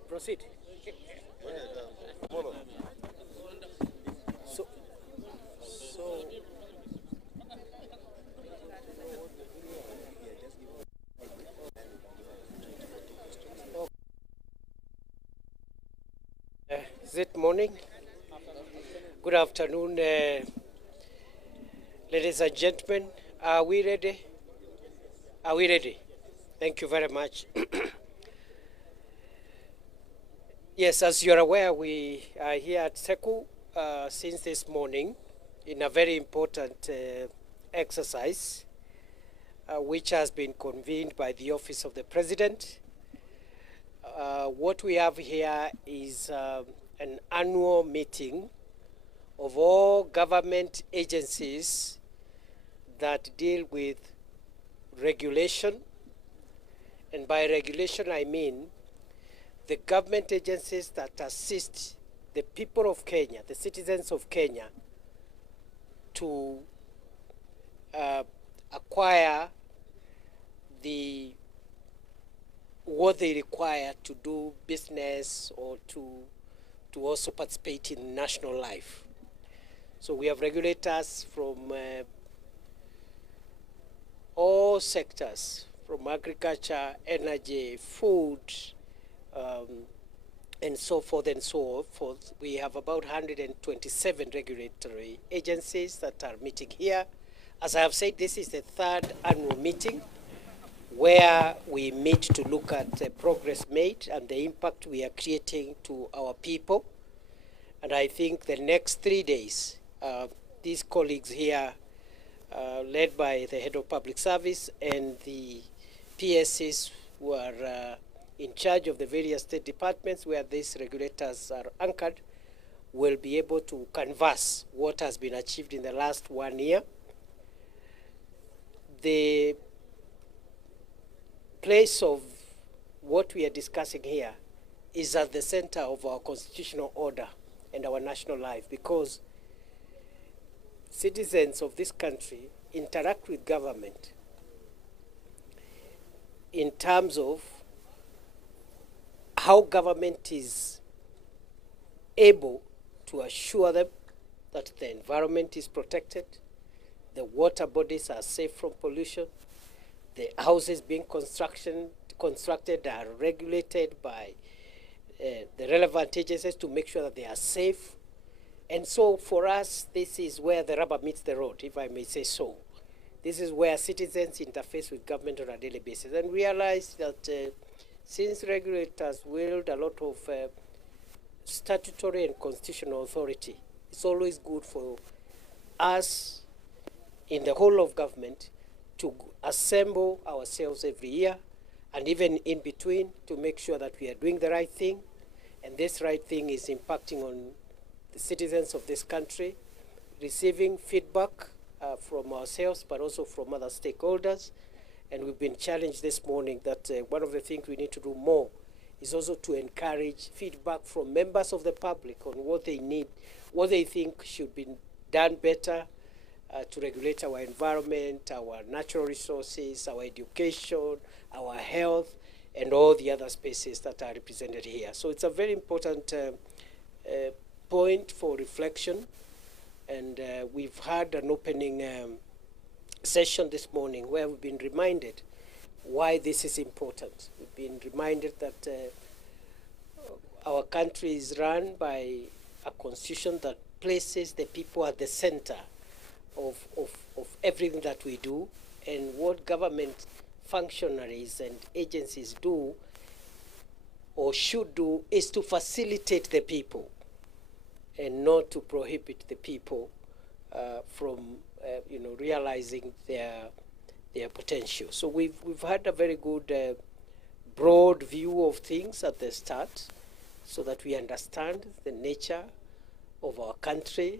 Proceed. Is it morning? Good afternoon, ladies and gentlemen. Are we ready? Are we ready? Thank you very much. Yes, as you're aware, we are here at SEKU since this morning in a very important exercise which has been convened by the Office of the President. What we have here is an annual meeting of all government agencies that deal with regulation. And by regulation, I mean the government agencies that assist the people of Kenya, the citizens of Kenya, to acquire what they require to do business or to also participate in national life. So we have regulators from all sectors, from agriculture, energy, food, and so forth and so forth. We have about 127 regulatory agencies that are meeting here. As I have said, this is the third annual meeting where we meet to look at the progress made and the impact we are creating to our people. And I think the next 3 days, these colleagues here, led by the head of public service and the PSCs who are in charge of the various state departments where these regulators are anchored, will be able to canvass what has been achieved in the last 1 year. The place of what we are discussing here is at the center of our constitutional order and our national life, because citizens of this country interact with government in terms of how government is able to assure them that the environment is protected, the water bodies are safe from pollution, the houses being constructed are regulated by the relevant agencies to make sure that they are safe. And so for us, this is where the rubber meets the road, if I may say so. This is where citizens interface with government on a daily basis and realize that since regulators wield a lot of statutory and constitutional authority, it's always good for us in the whole of government to assemble ourselves every year and even in between to make sure that we are doing the right thing, and this right thing is impacting on the citizens of this country, receiving feedback from ourselves but also from other stakeholders. And we've been challenged this morning that one of the things we need to do more is also to encourage feedback from members of the public on what they need, what they think should be done better to regulate our environment, our natural resources, our education, our health, and all the other spaces that are represented here. So it's a very important point for reflection. And we've had an opening session this morning where we've been reminded why this is important. We've been reminded that our country is run by a constitution that places the people at the center of everything that we do, and what government functionaries and agencies do or should do is to facilitate the people and not to prohibit the people from realizing their potential. So we've had a very good broad view of things at the start, so that we understand the nature of our country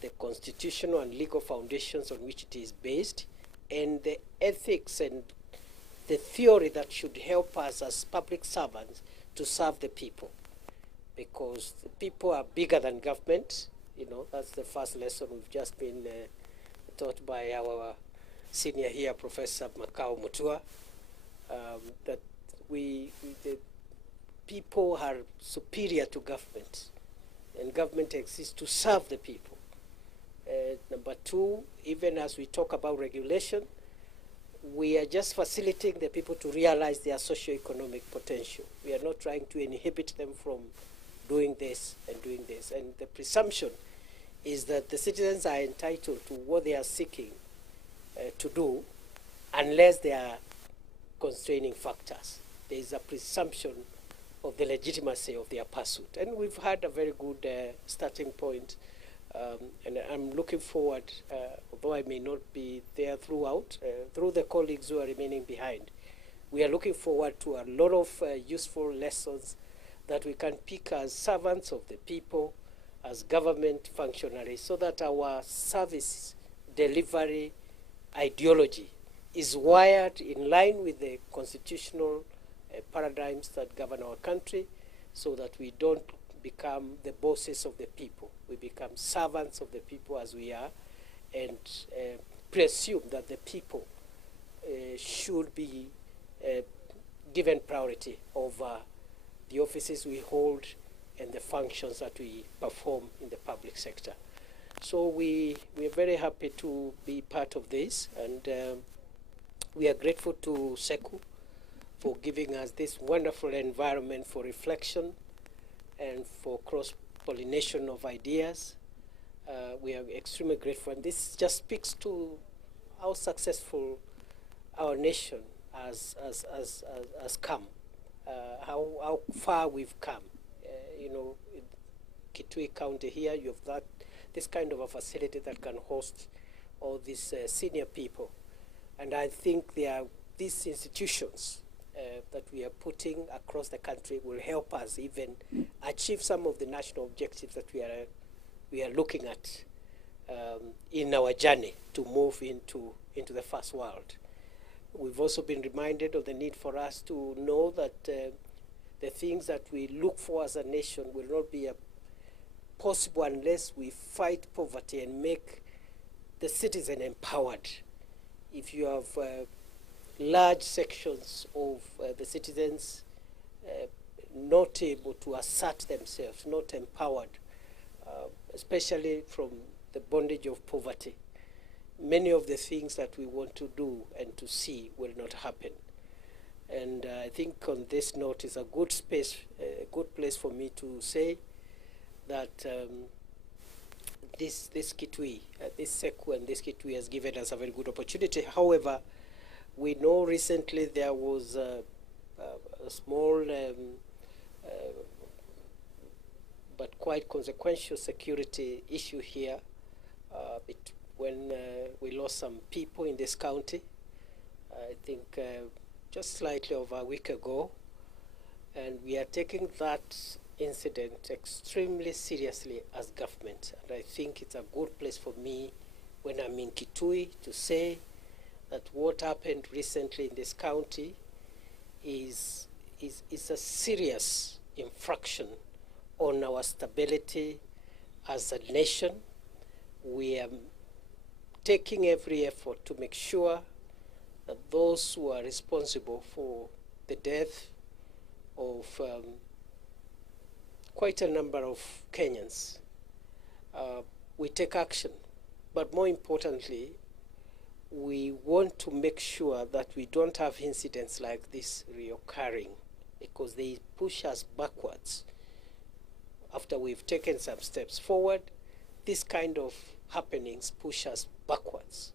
the constitutional and legal foundations on which it is based, and the ethics and the theory that should help us as public servants to serve the people. Because the people are bigger than government. You know, that's the first lesson we've just been taught by our senior here, Professor Makao Mutua, that the people are superior to government, and government exists to serve the people. Number two, even as we talk about regulation, we are just facilitating the people to realize their socio-economic potential. We are not trying to inhibit them from doing this and doing this. And the presumption is that the citizens are entitled to what they are seeking to do unless there are constraining factors. There is a presumption of the legitimacy of their pursuit. And we've had a very good starting point. And I'm looking forward, although I may not be there throughout, through the colleagues who are remaining behind. We are looking forward to a lot of useful lessons that we can pick as servants of the people, as government functionaries, so that our service delivery ideology is wired in line with the constitutional paradigms that govern our country, so that we don't become the bosses of the people. We become servants of the people as we are, and presume that the people should be given priority over the offices we hold and the functions that we perform in the public sector. So we are very happy to be part of this, and we are grateful to SEKU for giving us this wonderful environment for reflection and for cross-pollination of ideas. We are extremely grateful, and this just speaks to how successful our nation has come, how far we've come. You know, in Kitui County here, you have this kind of a facility that can host all these senior people. And I think these institutions that we are putting across the country will help us even achieve some of the national objectives that we are looking at in our journey to move into the first world. We've also been reminded of the need for us to know that the things that we look for as a nation will not be possible unless we fight poverty and make the citizen empowered. If you have large sections of the citizens not able to assert themselves, not empowered, especially from the bondage of poverty, many of the things that we want to do and to see will not happen. And I think on this note is a good space, a good place for me to say that this Kitui, this SEKU and this Kitui has given us a very good opportunity. However, we know recently there was a small but quite consequential security issue here when we lost some people in this county. I think just slightly over a week ago, and we are taking that incident extremely seriously as government. And I think it's a good place for me when I'm in Kitui to say that what happened recently in this county is a serious infraction on our stability as a nation. We are taking every effort to make sure that those who are responsible for the death of quite a number of Kenyans, we take action. But more importantly, we want to make sure that we don't have incidents like this reoccurring, because they push us backwards. After we've taken some steps forward, this kind of happenings push us backwards.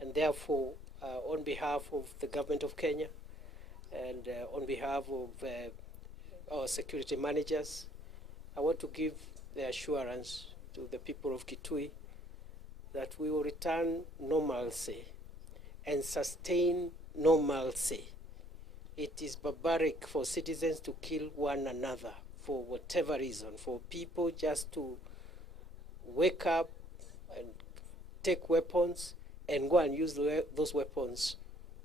And therefore, on behalf of the government of Kenya and on behalf of our security managers, I want to give the assurance to the people of Kitui that we will return normalcy and sustain normalcy. It is barbaric for citizens to kill one another for whatever reason, for people just to wake up and take weapons and go and use those weapons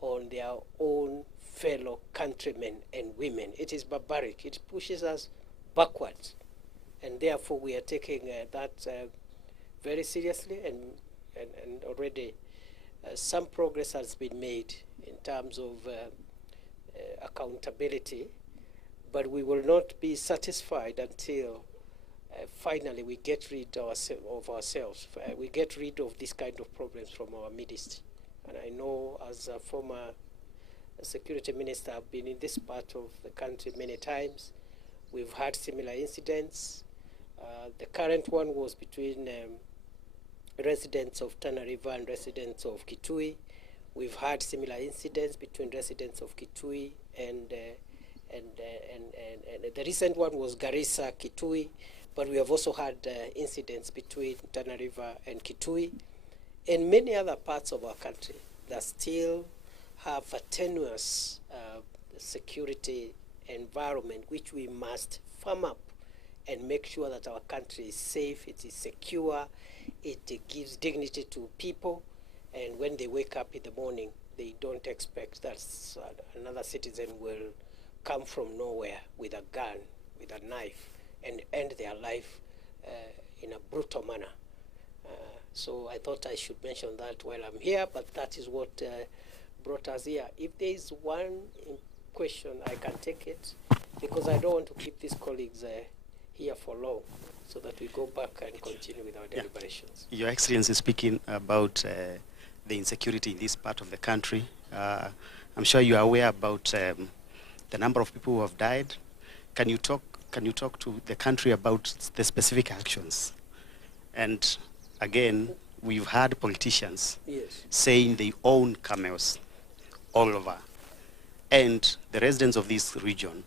on their own fellow countrymen and women. It is barbaric. It pushes us backwards. And therefore, we are taking that very seriously, and already some progress has been made in terms of accountability, but we will not be satisfied until finally we get rid of ourselves. We get rid of this kind of problems from our midst. And I know, as a former security minister, I've been in this part of the country many times. We've had similar incidents. The current one was between residents of Tana River and residents of Kitui. We've had similar incidents between residents of Kitui and the recent one was Garissa, Kitui, but we have also had incidents between Tana River and Kitui and many other parts of our country that still have a tenuous security environment, which we must firm up and make sure that our country is safe, it is secure, it gives dignity to people, and when they wake up in the morning, they don't expect that another citizen will come from nowhere with a gun, with a knife, and end their life in a brutal manner. So I thought I should mention that while I'm here, but that is what brought us here. If there is one question, I can take it, because I don't want to keep these colleagues here for long, so that we go back and continue with our deliberations. Your Excellency, speaking about the insecurity in this part of the country, I'm sure you are aware about the number of people who have died. Can you talk to the country about the specific actions? And again, we've had politicians saying they own camels all over, and the residents of this region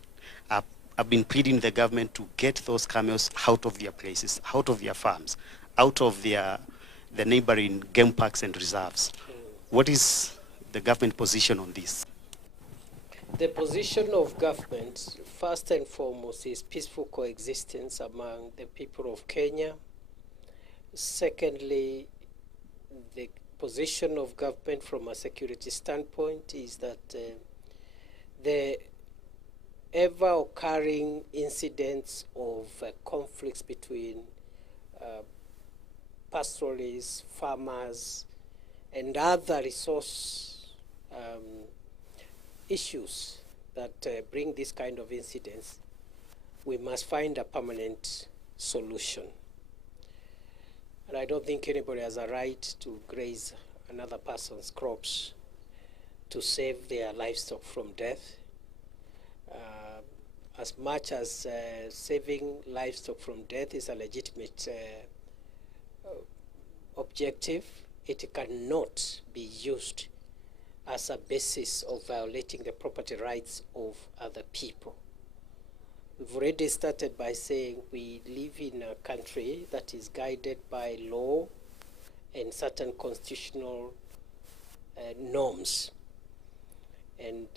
have been pleading the government to get those camels out of their places, out of their farms, out of the neighboring game parks and reserves. What is the government position on this? The position of government, first and foremost, is peaceful coexistence among the people of Kenya. Secondly, the position of government from a security standpoint is that the ever-occurring incidents of conflicts between pastoralists, farmers, and other resource issues that bring this kind of incidents, we must find a permanent solution. And I don't think anybody has a right to graze another person's crops to save their livestock from death. As much as saving livestock from death is a legitimate objective, it cannot be used as a basis of violating the property rights of other people. We've already started by saying we live in a country that is guided by law and certain constitutional norms. And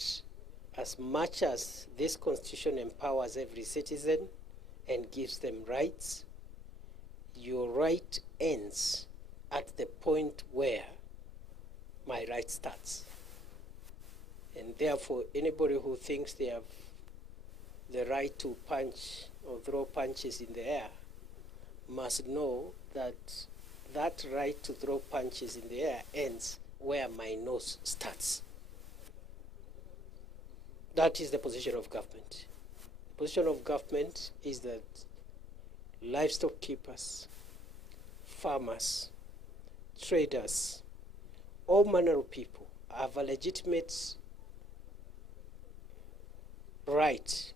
as much as this constitution empowers every citizen and gives them rights, your right ends at the point where my right starts. And therefore, anybody who thinks they have the right to punch or throw punches in the air must know that that right to throw punches in the air ends where my nose starts. That is the position of government. The position of government is that livestock keepers, farmers, traders, all manner of people have a legitimate right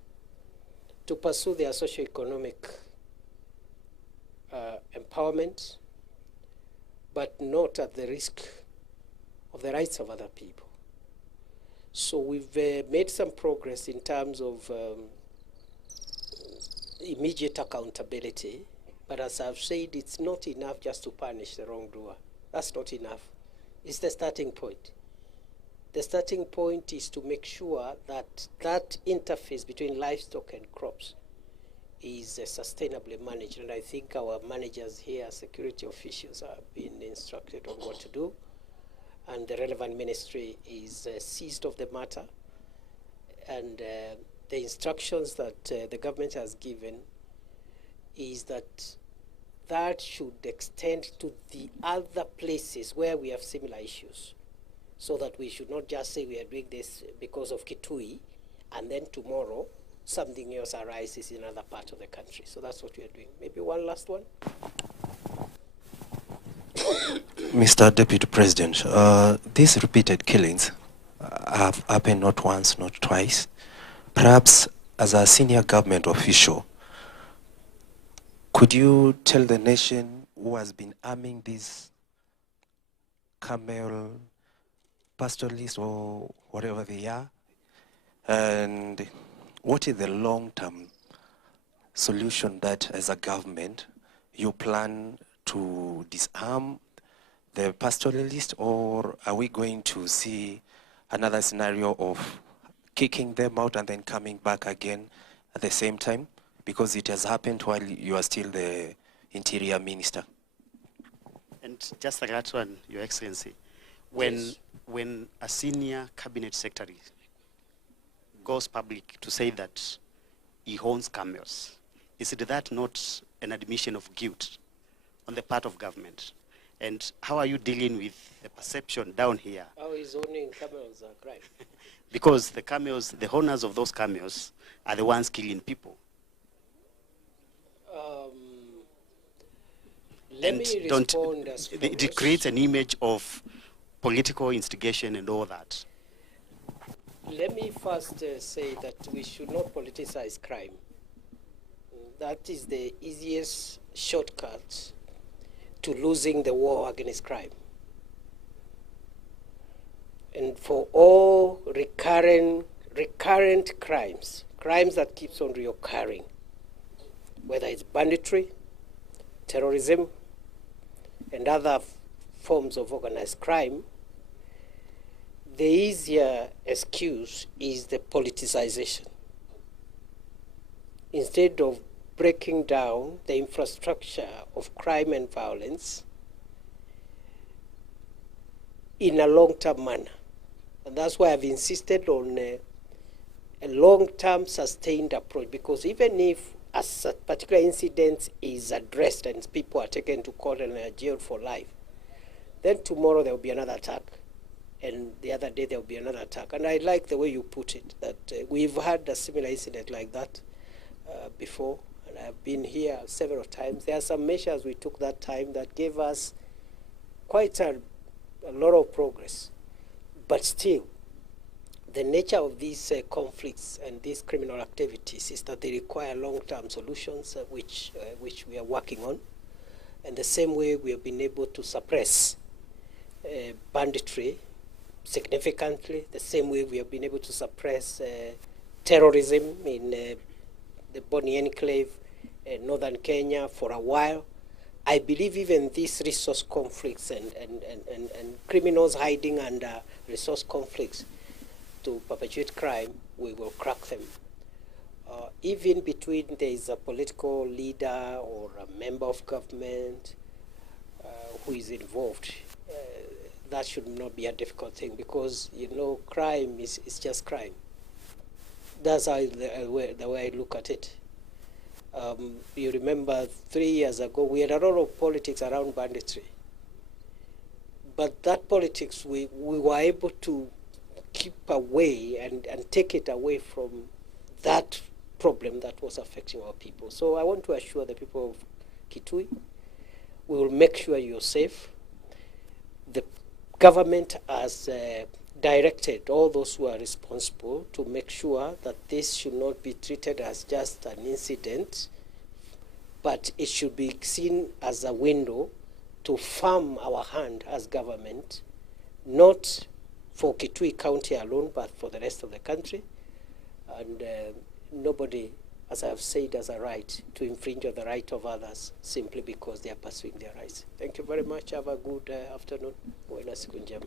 to pursue their socio-economic empowerment, but not at the risk of the rights of other people. So we've made some progress in terms of immediate accountability, but as I've said, it's not enough just to punish the wrongdoer. That's not enough. It's the starting point. The starting point is to make sure that that interface between livestock and crops is sustainably managed. And I think our managers here, security officials, have been instructed on what to do. And the relevant ministry is seized of the matter. And the instructions that the government has given is that that should extend to the other places where we have similar issues, so that we should not just say we are doing this because of Kitui, and then tomorrow something else arises in another part of the country. So that's what we are doing. Maybe one last one. Mr. Deputy President, these repeated killings have happened not once, not twice. Perhaps as a senior government official, could you tell the nation who has been arming these camel pastoralists or whatever they are, and what is the long-term solution that as a government you plan to disarm the pastoralists, or are we going to see another scenario of kicking them out and then coming back again at the same time? Because it has happened while you are still the Interior Minister. And just like that one, Your Excellency, when a senior cabinet secretary goes public to say that he owns camels, is that not an admission of guilt on the part of government? And how are you dealing with the perception down here? How is owning camels a crime? Because the camels, the owners of those camels are the ones killing people. Let me respond as follows. It creates an image of political instigation and all that. Let me first say that we should not politicize crime. That is the easiest shortcut to losing the war against crime. And for all recurrent crimes, crimes that keeps on reoccurring, whether it's banditry, terrorism, and other forms of organized crime, the easier excuse is the politicization. Instead of breaking down the infrastructure of crime and violence in a long-term manner. And that's why I've insisted on a long-term sustained approach, because even if a particular incident is addressed and people are taken to court and are jailed for life, then tomorrow there will be another attack, and the other day there will be another attack. And I like the way you put it, that we've had a similar incident like that before, and I've been here several times. There are some measures we took that time that gave us quite a lot of progress. But still, the nature of these conflicts and these criminal activities is that they require long-term solutions, which we are working on. And the same way we have been able to suppress banditry significantly, the same way we have been able to suppress terrorism in the Boni Enclave, northern Kenya for a while. I believe even these resource conflicts and criminals hiding under resource conflicts to perpetuate crime, we will crack them. Even between there is a political leader or a member of government who is involved, that should not be a difficult thing, because, you know, crime is just crime. That's how the way I look at it. You remember 3 years ago, we had a lot of politics around banditry. But that politics, we were able to keep away and take it away from that problem that was affecting our people. So I want to assure the people of Kitui, we will make sure you're safe. The government has directed all those who are responsible to make sure that this should not be treated as just an incident, but it should be seen as a window to firm our hand as government, not for Kitui County alone, but for the rest of the country. And nobody, as I have said, has a right to infringe on the right of others simply because they are pursuing their rights. Thank you very much. Have a good afternoon. Buena siku njema.